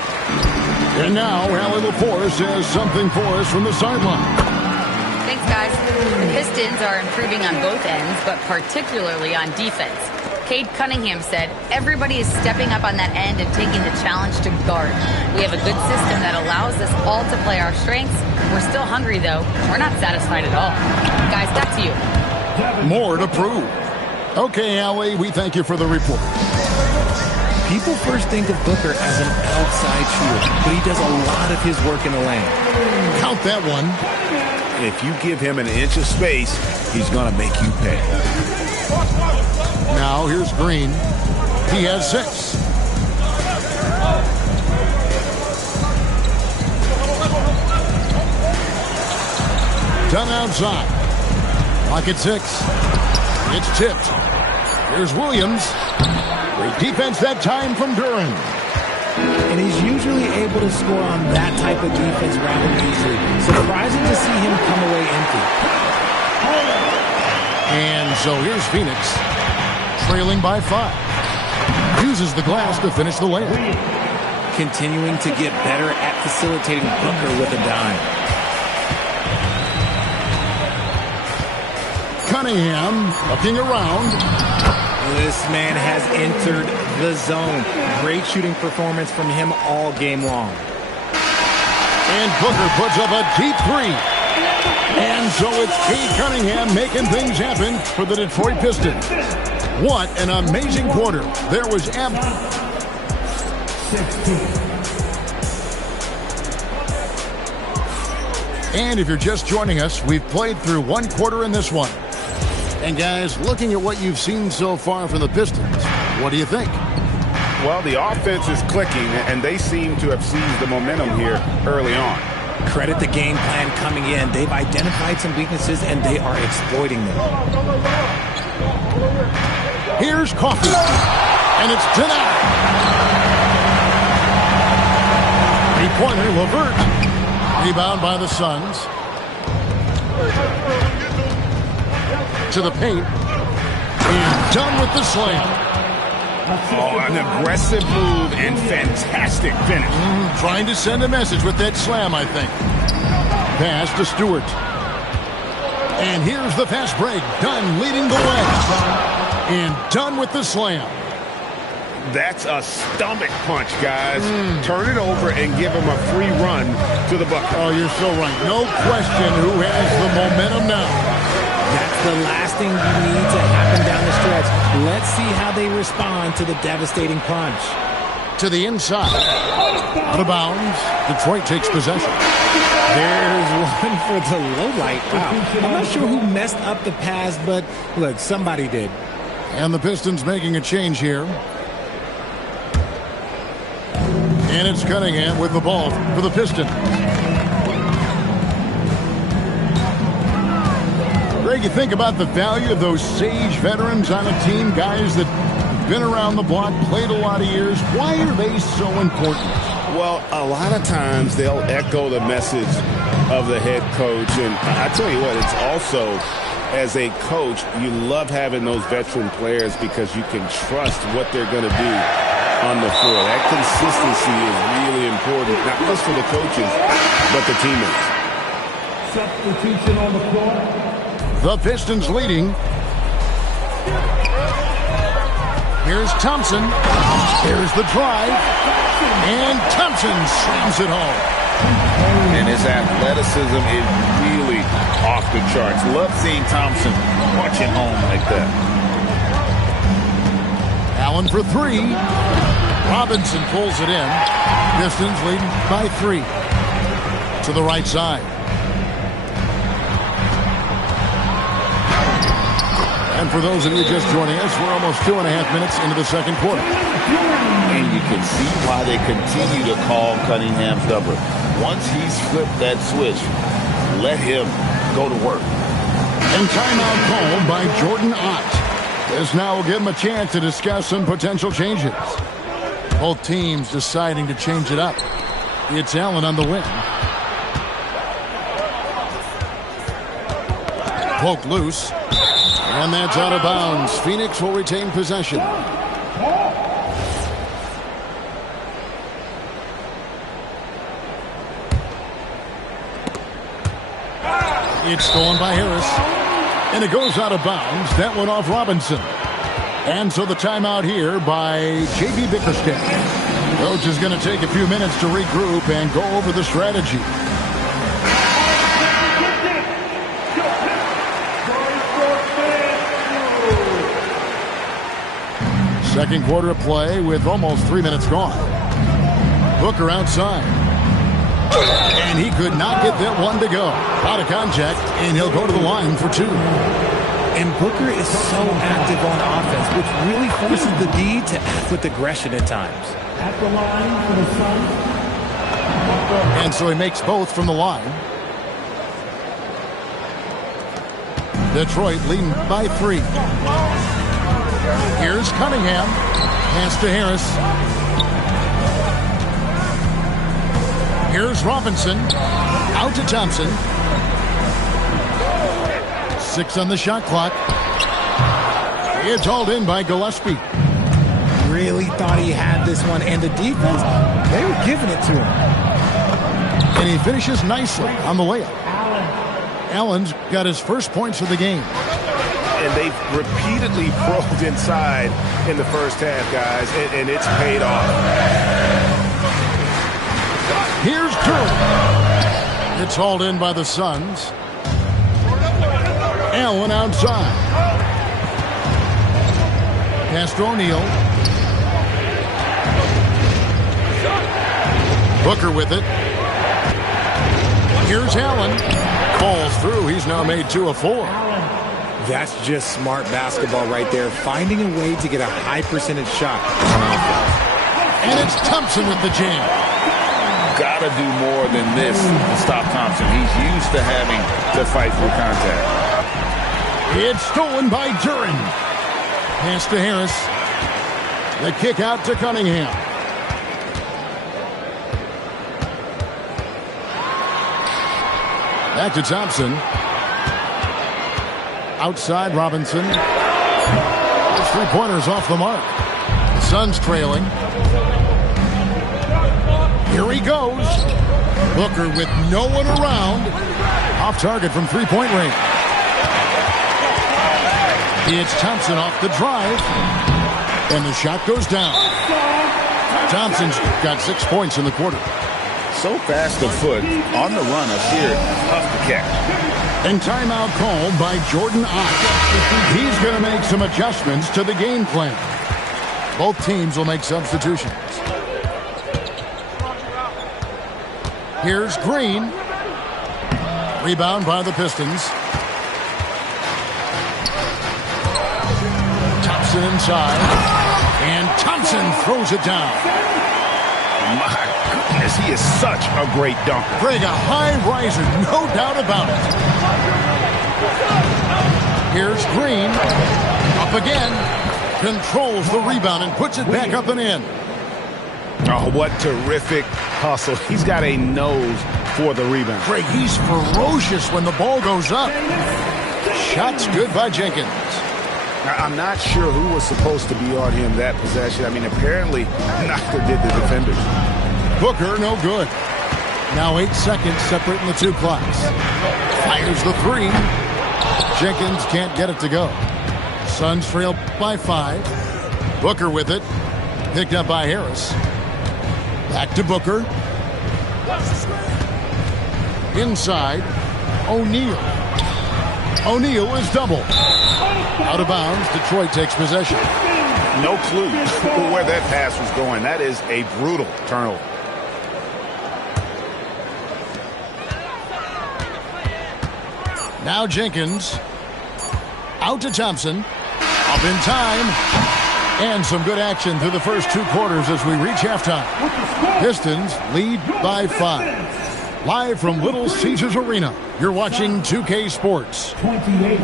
And now, Allie LaForce has something for us from the sideline. Thanks, guys. The Pistons are improving on both ends, but particularly on defense. Cade Cunningham said, everybody is stepping up on that end and taking the challenge to guard. We have a good system that allows us all to play our strengths. We're still hungry, though. We're not satisfied at all. Guys, back to you. More to prove. Okay, Allie, we thank you for the report. People first think of Booker as an outside shooter, but he does a lot of his work in the lane. Count that one. If you give him an inch of space, he's going to make you pay. Now here's Green. He has 6. Done outside. Clock at 6. It's tipped. Here's Williams. Great defense that time from Duran. And he's usually able to score on that type of defense rather easily. Surprising to see him come away empty. And so here's Phoenix, trailing by 5. Uses the glass to finish the layup. Continuing to get better at facilitating Booker with a dime. Cunningham looking around. This man has entered the zone. Great shooting performance from him all game long. And Booker puts up a deep 3. And so it's Cade Cunningham making things happen for the Detroit Pistons. What an amazing quarter. There was And if you're just joining us, we've played through 1 quarter in this one. And guys, looking at what you've seen so far from the Pistons, what do you think? Well, the offense is clicking, and they seem to have seized the momentum here early on. Credit the game plan coming in. They've identified some weaknesses, and they are exploiting them. Here's Coffey, and it's denied. 3-pointer, LeVert. Rebound by the Suns. To the paint. And done with the slam. Oh, an aggressive move and fantastic finish. Trying to send a message with that slam, I think. Pass to Stewart. And here's the fast break. Dunn leading the way. And done with the slam. That's a stomach punch, guys. Turn it over and give him a free run to the bucket. Oh, you're so right. No question who has the momentum now. That's the last thing you need to happen down the stretch. Let's see how they respond to the devastating punch. To the inside. Out of bounds. Detroit takes possession. There's one for the low light. Wow. I'm not sure who messed up the pass, but look, somebody did. And the Pistons making a change here. And it's Cunningham with the ball for the Pistons. Greg, you think about the value of those sage veterans on a team, guys that have been around the block, played a lot of years. Why are they so important? Well, a lot of times they'll echo the message of the head coach. And I tell you what, it's also, as a coach, you love having those veteran players because you can trust what they're going to do on the floor. That consistency is really important, not just for the coaches, but the teammates. Substitution on the floor. The Pistons leading. Here's Thompson. Here's the drive. And Thompson slams it home. And his athleticism is really off the charts. Love seeing Thompson punching home like that. Allen for 3. Robinson pulls it in. Pistons leading by 3. To the right side. And for those of you just joining us, we're almost 2.5 minutes into the second quarter. And you can see why they continue to call Cunningham's number. Once he's flipped that switch, let him go to work. And timeout called by Jordan Ott. This now will give him a chance to discuss some potential changes. Both teams deciding to change it up. It's Allen on the wing. Poke loose. And that's out of bounds. Phoenix will retain possession. It's stolen by Harris. And it goes out of bounds. That went off Robinson. And so the timeout here by J.B. Bickerstaff. Coach is going to take a few minutes to regroup and go over the strategy. Second quarter of play with almost 3 minutes gone. Booker outside. And he could not get that one to go. Out of contact, and he'll go to the line for 2. And Booker is so active on offense, which really forces the D to act with aggression at times. At the line for the Suns. And so he makes both from the line. Detroit leading by 3. Here's Cunningham. Pass to Harris. Here's Robinson. Out to Thompson. 6 on the shot clock. It's hauled in by Gillespie. Really thought he had this one, and the defense, they were giving it to him. And he finishes nicely on the layup. Allen's got his first points of the game. And they've repeatedly probed inside in the first half, guys, and it's paid off. Here's Durham. It's hauled in by the Suns. Allen outside. Pass to O'Neal. Booker with it. Here's Allen. Falls through. He's now made 2 of 4. That's just smart basketball right there, finding a way to get a high percentage shot on offense. And it's Thompson with the jam. Gotta do more than this to stop Thompson. He's used to having to fight through contact. It's stolen by Duran. Pass to Harris. The kick out to Cunningham. Back to Thompson. Outside Robinson. Those 3-pointers off the mark. The Suns trailing. Here he goes. Booker with no one around. Off target from 3-point range. It's Thompson off the drive. And the shot goes down. Thompson's got 6 points in the quarter. So fast of foot, on the run up here, tough to catch. And timeout called by Jordan Ott. He's going to make some adjustments to the game plan. Both teams will make substitutions. Here's Green. Rebound by the Pistons. Thompson inside. And Thompson throws it down. My goodness, he is such a great dunker. Greg, a high riser, no doubt about it. Here's Green. Up again. Controls the rebound and puts it back up and in. Oh, what terrific hustle. He's got a nose for the rebound. Greg, he's ferocious when the ball goes up. Shot's good by Jenkins. I'm not sure who was supposed to be on him that possession. I mean, apparently neither did the defenders. Booker, no good. Now 8 seconds separating the 2 clocks. Fires the 3. Jenkins can't get it to go. Suns trail by 5. Booker with it. Picked up by Harris. Back to Booker. Inside. O'Neal. O'Neal is double. Out of bounds. Detroit takes possession. No clue where that pass was going. That is a brutal turnover. Now Jenkins. Out to Thompson. Up in time. And some good action through the first 2 quarters as we reach halftime. Pistons lead by 5. Live from Little Caesars Arena, you're watching 2K Sports. 28.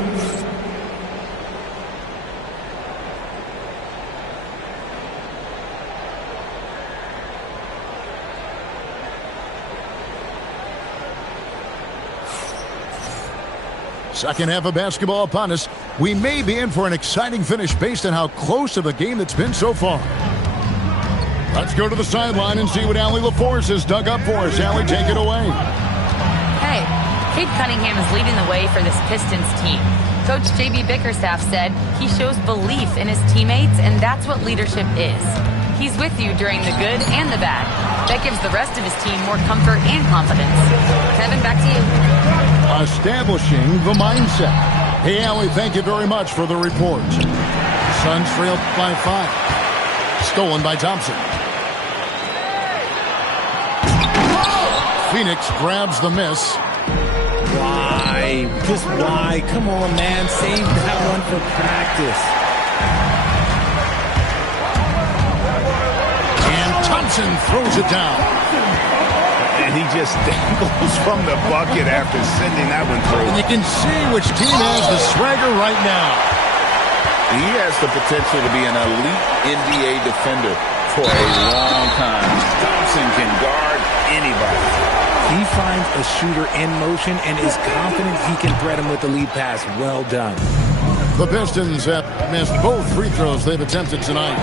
Second half of basketball upon us. We may be in for an exciting finish based on how close of a game that's been so far. Let's go to the sideline and see what Allie LaForce has dug up for us. Allie, take it away. Hey, Cade Cunningham is leading the way for this Pistons team. Coach JB Bickerstaff said he shows belief in his teammates, and that's what leadership is. He's with you during the good and the bad. That gives the rest of his team more comfort and confidence. Kevin, back to you. Establishing the mindset. Hey, Allie, thank you very much for the report. Suns trail by 5. Stolen by Thompson. Phoenix grabs the miss. Why? Just why? Come on, man. Save that one for practice. And Thompson throws it down. And he just dangles from the bucket after sending that one through. And you can see which team has the swagger right now. He has the potential to be an elite NBA defender for a long time. Thompson can guard anybody. He finds a shooter in motion and is confident he can thread him with the lead pass. Well done. The Pistons have missed both free throws they've attempted tonight.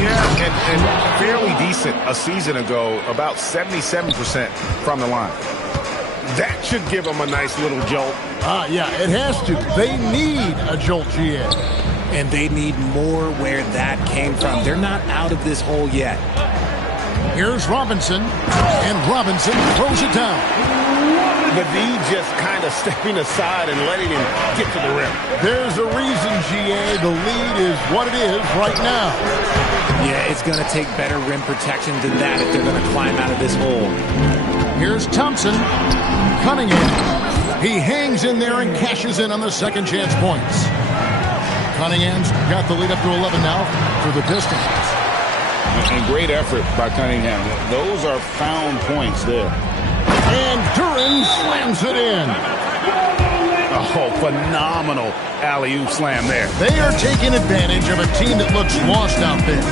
Yeah, and fairly decent a season ago, about 77% from the line. That should give them a nice little jolt. Yeah, it has to. They need a jolt, GA. And they need more where that came from. They're not out of this hole yet. Here's Robinson, and Robinson throws it down. But he just kind of stepping aside and letting him get to the rim. There's a reason, GA. The lead is what it is right now. Yeah, it's going to take better rim protection than that if they're going to climb out of this hole. Here's Thompson. Cunningham. He hangs in there and cashes in on the second chance points. Cunningham's got the lead up to 11 now for the Pistons. And great effort by Cunningham. Those are found points there. And Duran slams it in. Oh, phenomenal alley-oop slam there. They are taking advantage of a team that looks lost out there.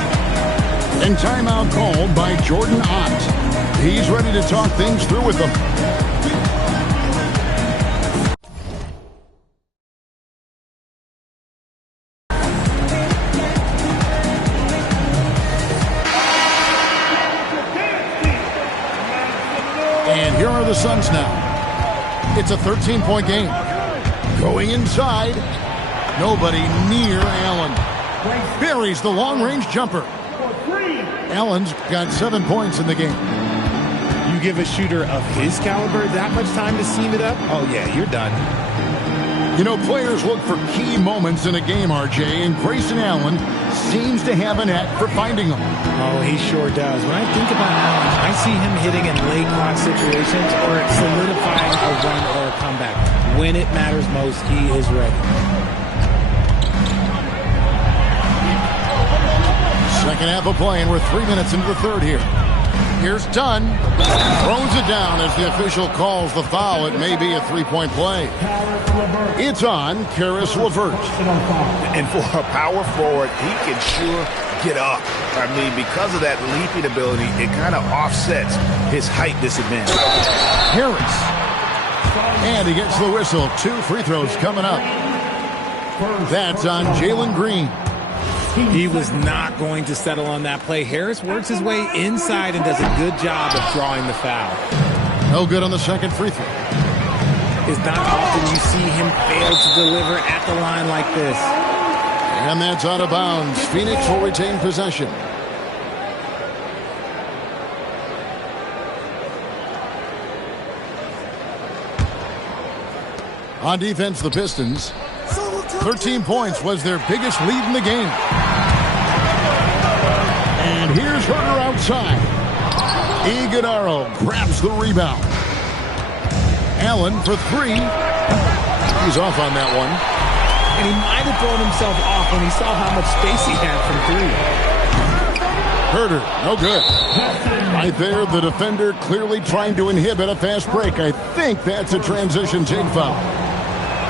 And timeout called by Jordan Ott. He's ready to talk things through with them. And here are the Suns now. It's a 13-point game. Going inside. Nobody near Allen. Buries the long-range jumper. Allen's got 7 points in the game. You give a shooter of his caliber that much time to seam it up? Oh, yeah, you're done. You know, players look for key moments in a game, RJ, and Grayson Allen seems to have a knack for finding them. Oh, he sure does. When I think about Allen, I see him hitting in late clock situations or solidifying a run or a comeback. When it matters most, he is ready. Second half of play, and we're 3 minutes into the third here. Here's Dunn. Throws it down as the official calls the foul. It may be a three-point play. It's on Caris LeVert. And for a power forward, he can sure get up. I mean, because of that leaping ability, it kind of offsets his height disadvantage. Harris. And he gets the whistle. 2 free throws coming up. That's on Jalen Green. He was not going to settle on that play. Harris works his way inside and does a good job of drawing the foul. No good on the second free throw. It's not often you see him fail to deliver at the line like this. And that's out of bounds. Phoenix will retain possession. On defense, the Pistons. 13 points was their biggest lead in the game. And here's Herter outside. Iguodala grabs the rebound. Allen for 3. He's off on that one. And he might have thrown himself off when he saw how much space he had from 3. Herter, no good. Right there, the defender clearly trying to inhibit a fast break. I think that's a transition take foul.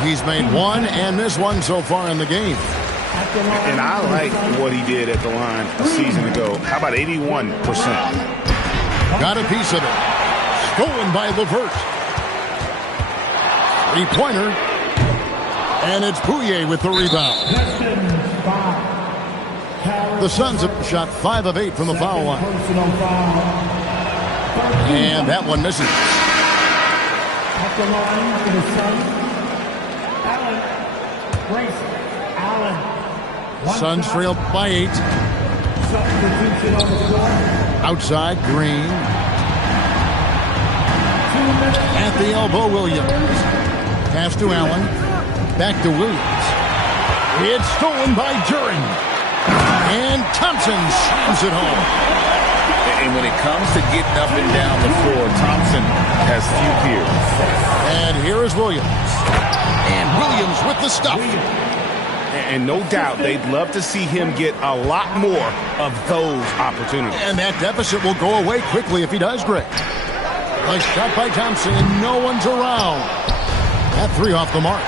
He's made 1 and missed 1 so far in the game. And I like what he did at the line a season ago. How about 81%? Got a piece of it. Stolen by LeVert. 3-pointer. And it's Pouye with the rebound. The Suns have shot 5 of 8 from the foul line. And that one misses. Suns trail by 8. Substitution on the floor. Outside, Green. At the elbow, Williams. Pass to Allen. Back to Williams. It's stolen by Duren. And Thompson slams it home. And when it comes to getting up and down the floor, Thompson has few peers. And here is Williams. And Williams with the stuff. And no doubt they'd love to see him get a lot more of those opportunities. And that deficit will go away quickly if he does, Greg. A shot by Thompson, and no one's around. That 3 off the mark.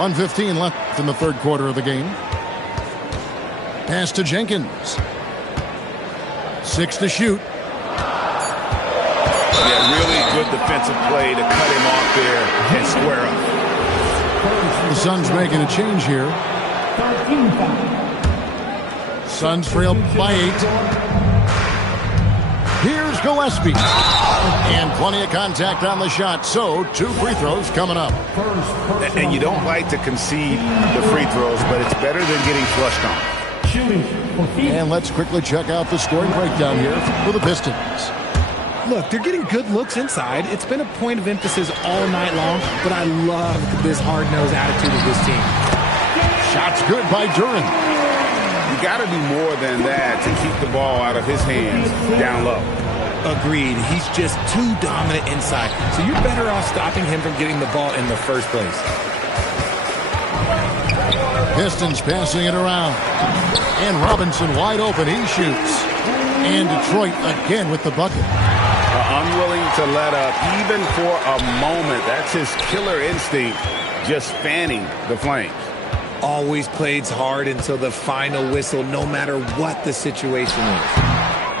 .115 left in the third quarter of the game. Pass to Jenkins. 6 to shoot. Yeah, really good defensive play to cut him off there and square up. The Suns making a change here. 13 foul. Suns trail by 8. Here's Gillespie. And plenty of contact on the shot, so 2 free throws coming up. And you don't like to concede the free throws, but it's better than getting flushed on. And let's quickly check out the scoring breakdown here for the Pistons. Look, they're getting good looks inside. It's been a point of emphasis all night long, but I love this hard-nosed attitude of this team. Shots good by Duren. You got to do more than that to keep the ball out of his hands down low. Agreed. He's just too dominant inside, so you're better off stopping him from getting the ball in the first place. Pistons passing it around. And Robinson wide open. He shoots. And Detroit again with the bucket. Unwilling to let up even for a moment. That's his killer instinct, just fanning the flames. Always plays hard until the final whistle, no matter what the situation is.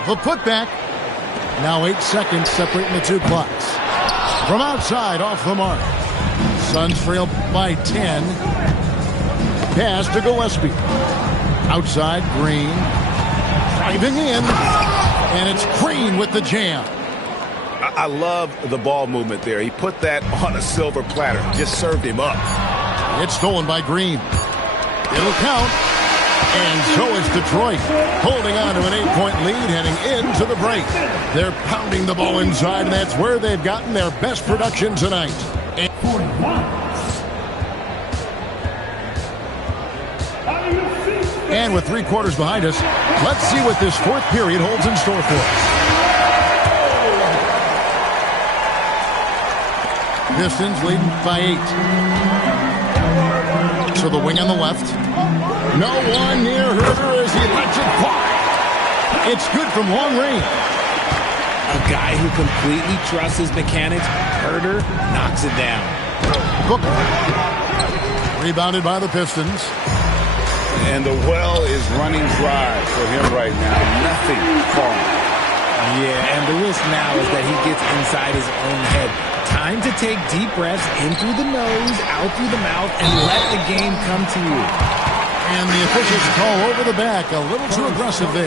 The putback. Now 8 seconds separating the 2 clocks. From outside, off the mark. Suns trail by 10. Pass to Gillespie. Outside, Green. Driving in. And it's Green with the jam. I love the ball movement there. He put that on a silver platter. Just served him up. It's stolen by Green. It'll count. And so is Detroit, holding on to an 8-point lead heading into the break. They're pounding the ball inside, and that's where they've gotten their best production tonight. And with 3 quarters behind us, let's see what this 4th period holds in store for us. Pistons leading by 8. To the wing on the left. No one near Herder as he lets it fly. It's good from long range. A guy who completely trusts his mechanics. Herder knocks it down. Booker. Rebounded by the Pistons. And the well is running dry for him right now. Nothing falling. Yeah, and the risk now is that he gets inside his own head. Time to take deep breaths in through the nose, out through the mouth, and let the game come to you. And the officials call over the back. A little too aggressive there.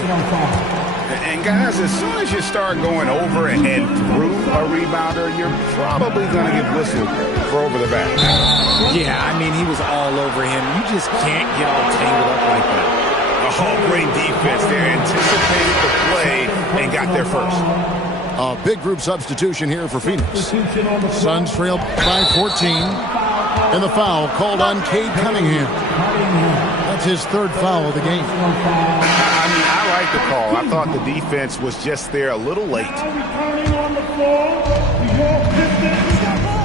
And guys, as soon as you start going over and through a rebounder, you're probably going to get whistled for over the back. Yeah, I mean, he was all over him. You just can't get all tangled up like that. Oh, great defense there. Anticipated the play and got there first. A big group substitution here for Phoenix. Suns trail by 14. And the foul called on Cade Cunningham. That's his 3rd foul of the game. I mean, I like the call. I thought the defense was just there a little late.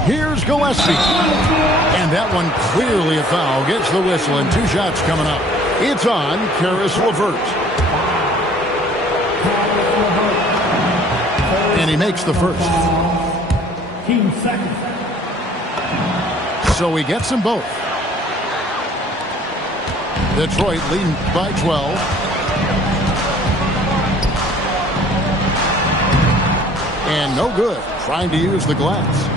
Here's Gillespie. And that one clearly a foul. Gets the whistle and 2 shots coming up. It's on Karis LeVert. And he makes the first. So he gets them both. Detroit leading by 12. And no good. Trying to use the glass.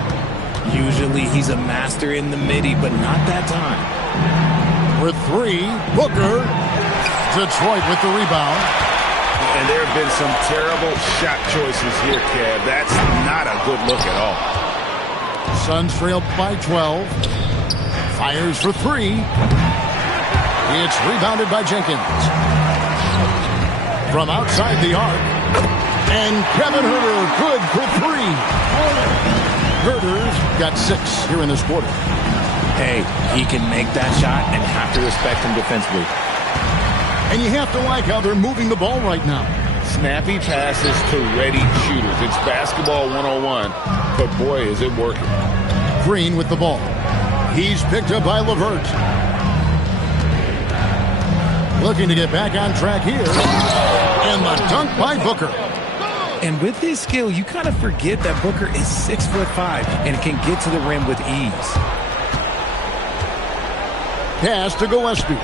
Usually he's a master in the midi, but not that time. With 3, Booker. Detroit with the rebound. And there have been some terrible shot choices here, Kev. That's not a good look at all. Suns trail by 12. Fires for 3. It's rebounded by Jenkins. From outside the arc. And Kevin Huerter, good for 3. Huerter's got 6 here in this quarter. Hey, he can make that shot and have to respect him defensively. And you have to like how they're moving the ball right now. Snappy passes to ready shooters. It's basketball 101, but boy, is it working. Green with the ball. He's picked up by LeVert. Looking to get back on track here. And the dunk by Booker. And with his skill, you kind of forget that Booker is 6'5" and can get to the rim with ease. Pass to Gillespie.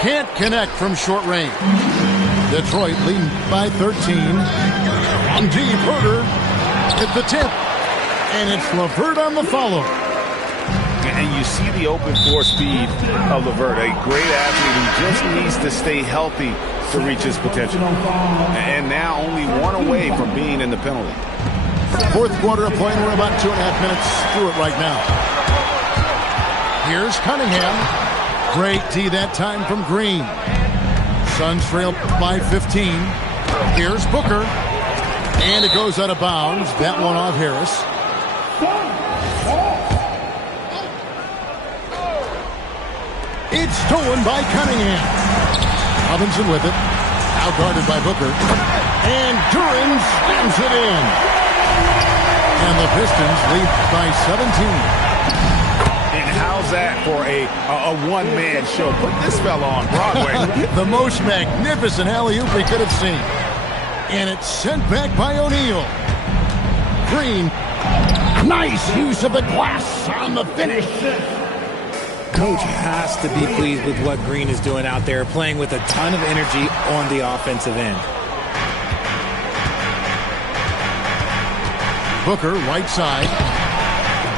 Can't connect from short range. Detroit leading by 13. On deep, Huerter at the tip. And it's LeVert on the follow. And you see the open floor speed of LeVert, a great athlete who just needs to stay healthy to reach his potential. And now only 1 away from being in the penalty. Fourth quarter of play. We're about 2.5 minutes through it right now. Here's Cunningham. Great tee that time from Green. Suns trail by 15. Here's Booker. And it goes out of bounds. That one off Harris. It's stolen by Cunningham. Robinson with it. Out guarded by Booker. And Duran slams it in. And the Pistons lead by 17. And how's that for a one-man show? Put this fella on Broadway. The most magnificent alley-oop we could have seen. And it's sent back by O'Neal. Green. Nice use of the glass on the finish. Coach has to be pleased with what Green is doing out there, playing with a ton of energy on the offensive end. Booker, right side.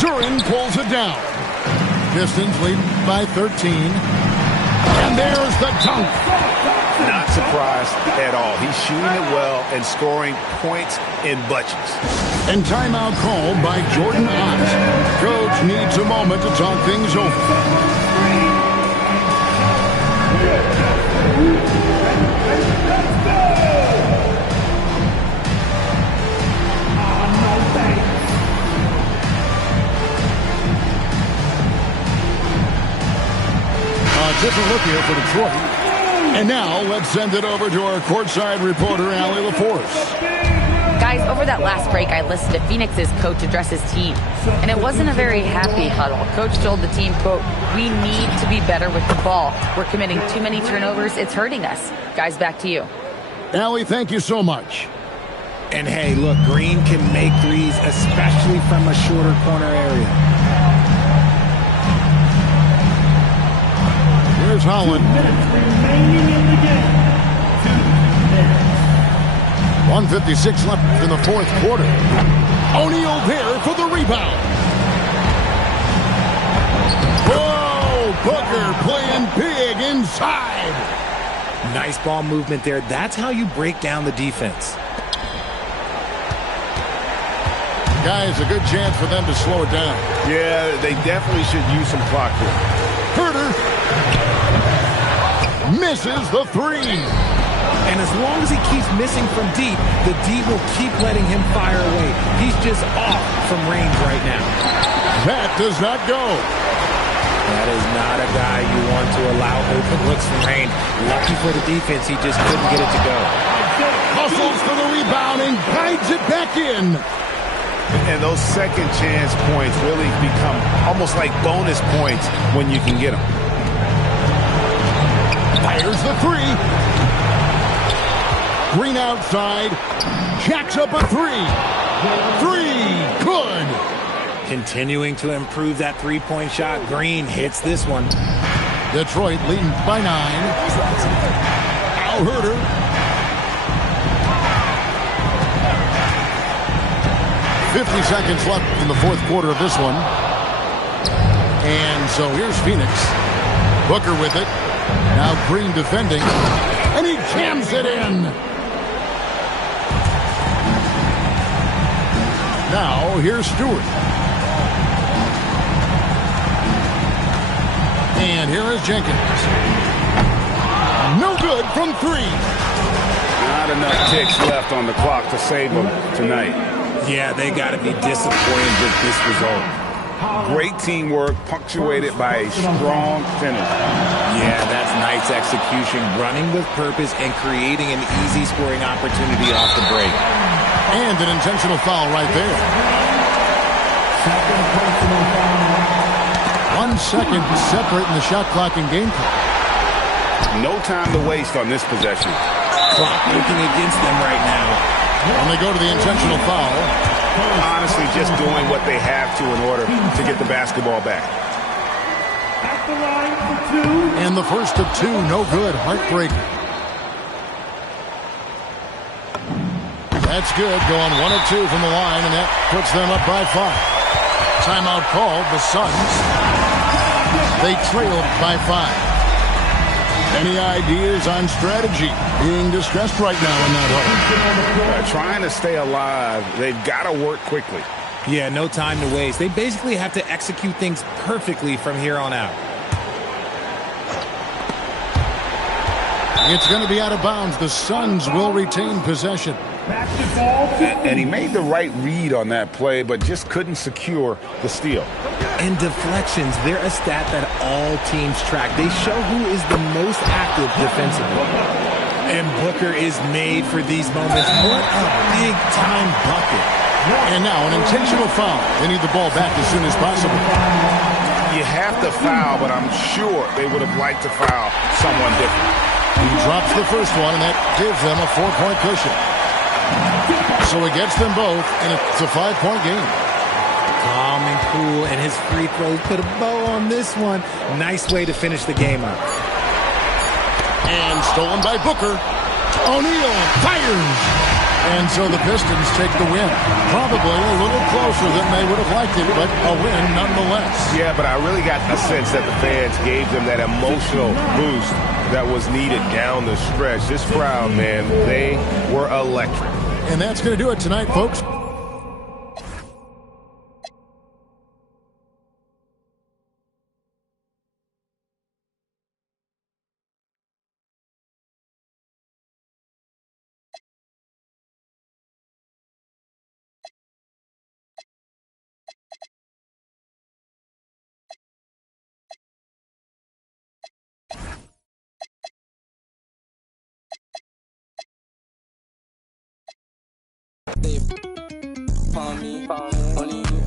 Duran pulls it down. Pistons lead by 13. And there's the dunk. Not surprised at all. He's shooting it well and scoring points in bunches. And timeout called by Jordan Ott. Coach needs a moment to talk things over. Different look here for Detroit. And now let's send it over to our courtside reporter, Allie LaForce. Guys, over that last break, I listened to Phoenix's coach address his team, and it wasn't a very happy huddle. Coach told the team, quote, "We need to be better with the ball. We're committing too many turnovers. It's hurting us." Guys, back to you. Allie, thank you so much. And hey, look, Green can make threes, especially from a shorter corner area. Here's Holland. 1:56 left in the fourth quarter. O'Neal there for the rebound. Whoa! Booker playing big inside. Nice ball movement there. That's how you break down the defense. Guys, a good chance for them to slow it down. Yeah, they definitely should use some clock here. Huerter misses the three. And as long as he keeps missing from deep, the D will keep letting him fire away. He's just off from range right now. That does not go. That is not a guy you want to allow open looks from range. Lucky for the defense, he just couldn't get it to go. Hustles for the rebound and guides it back in. And those second chance points really become almost like bonus points when you can get them. Fires the three. Green outside. Jacks up a three. Three. Good. Continuing to improve that three-point shot. Green hits this one. Detroit leading by 9. Al Huerter. .50 seconds left in the fourth quarter of this one. And so here's Phoenix. Booker with it. Now Green defending. And he jams it in. Now, here's Stewart. And here is Jenkins. No good from 3. Not enough ticks left on the clock to save them tonight. Yeah, they got to be disappointed with this result. Great teamwork, punctuated by a strong finish. Yeah, that's nice execution, running with purpose and creating an easy scoring opportunity off the break. And an intentional foul right there. 1 second separating the shot clock and game clock. No time to waste on this possession. Clock working against them right now. And they go to the intentional foul. Honestly, just doing what they have to in order to get the basketball back. And the first of 2, no good. Heartbreaker. That's good. Going 1 of 2 from the line, and that puts them up by 5. Timeout called. The Suns. They trailed by 5. Any ideas on strategy being discussed right now in that huddle? Trying to stay alive. They've got to work quickly. Yeah, no time to waste. They basically have to execute things perfectly from here on out. It's going to be out of bounds. The Suns will retain possession. And he made the right read on that play, but just couldn't secure the steal. And deflections, they're a stat that all teams track. They show who is the most active defensively. And Booker is made for these moments. What a big-time bucket. And now an intentional foul. They need the ball back as soon as possible. You have to foul, but I'm sure they would have liked to foul someone different. He drops the first one, and that gives them a 4-point cushion. So he gets them both, and it's a 5-point game. Calm and cool, and his free throws put a bow on this one. Nice way to finish the game up. And stolen by Booker. O'Neal fires. And so the Pistons take the win. Probably a little closer than they would have liked it, but a win nonetheless. Yeah, but I really got the sense that the fans gave them that emotional boost that was needed down the stretch. This crowd, man, they were electric. And that's going to do it tonight, folks. They on me, only you,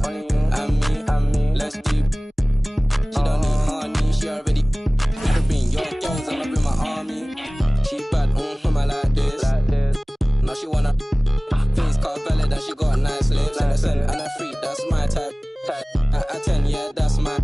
and me, let's deep. She don't need honey, she already. Gotta bring your girls, I'ma bring my army. She bad, I like this. Now she wanna face car valid and she got nice lips. And a 3, that's my type. At 10, yeah, that's my.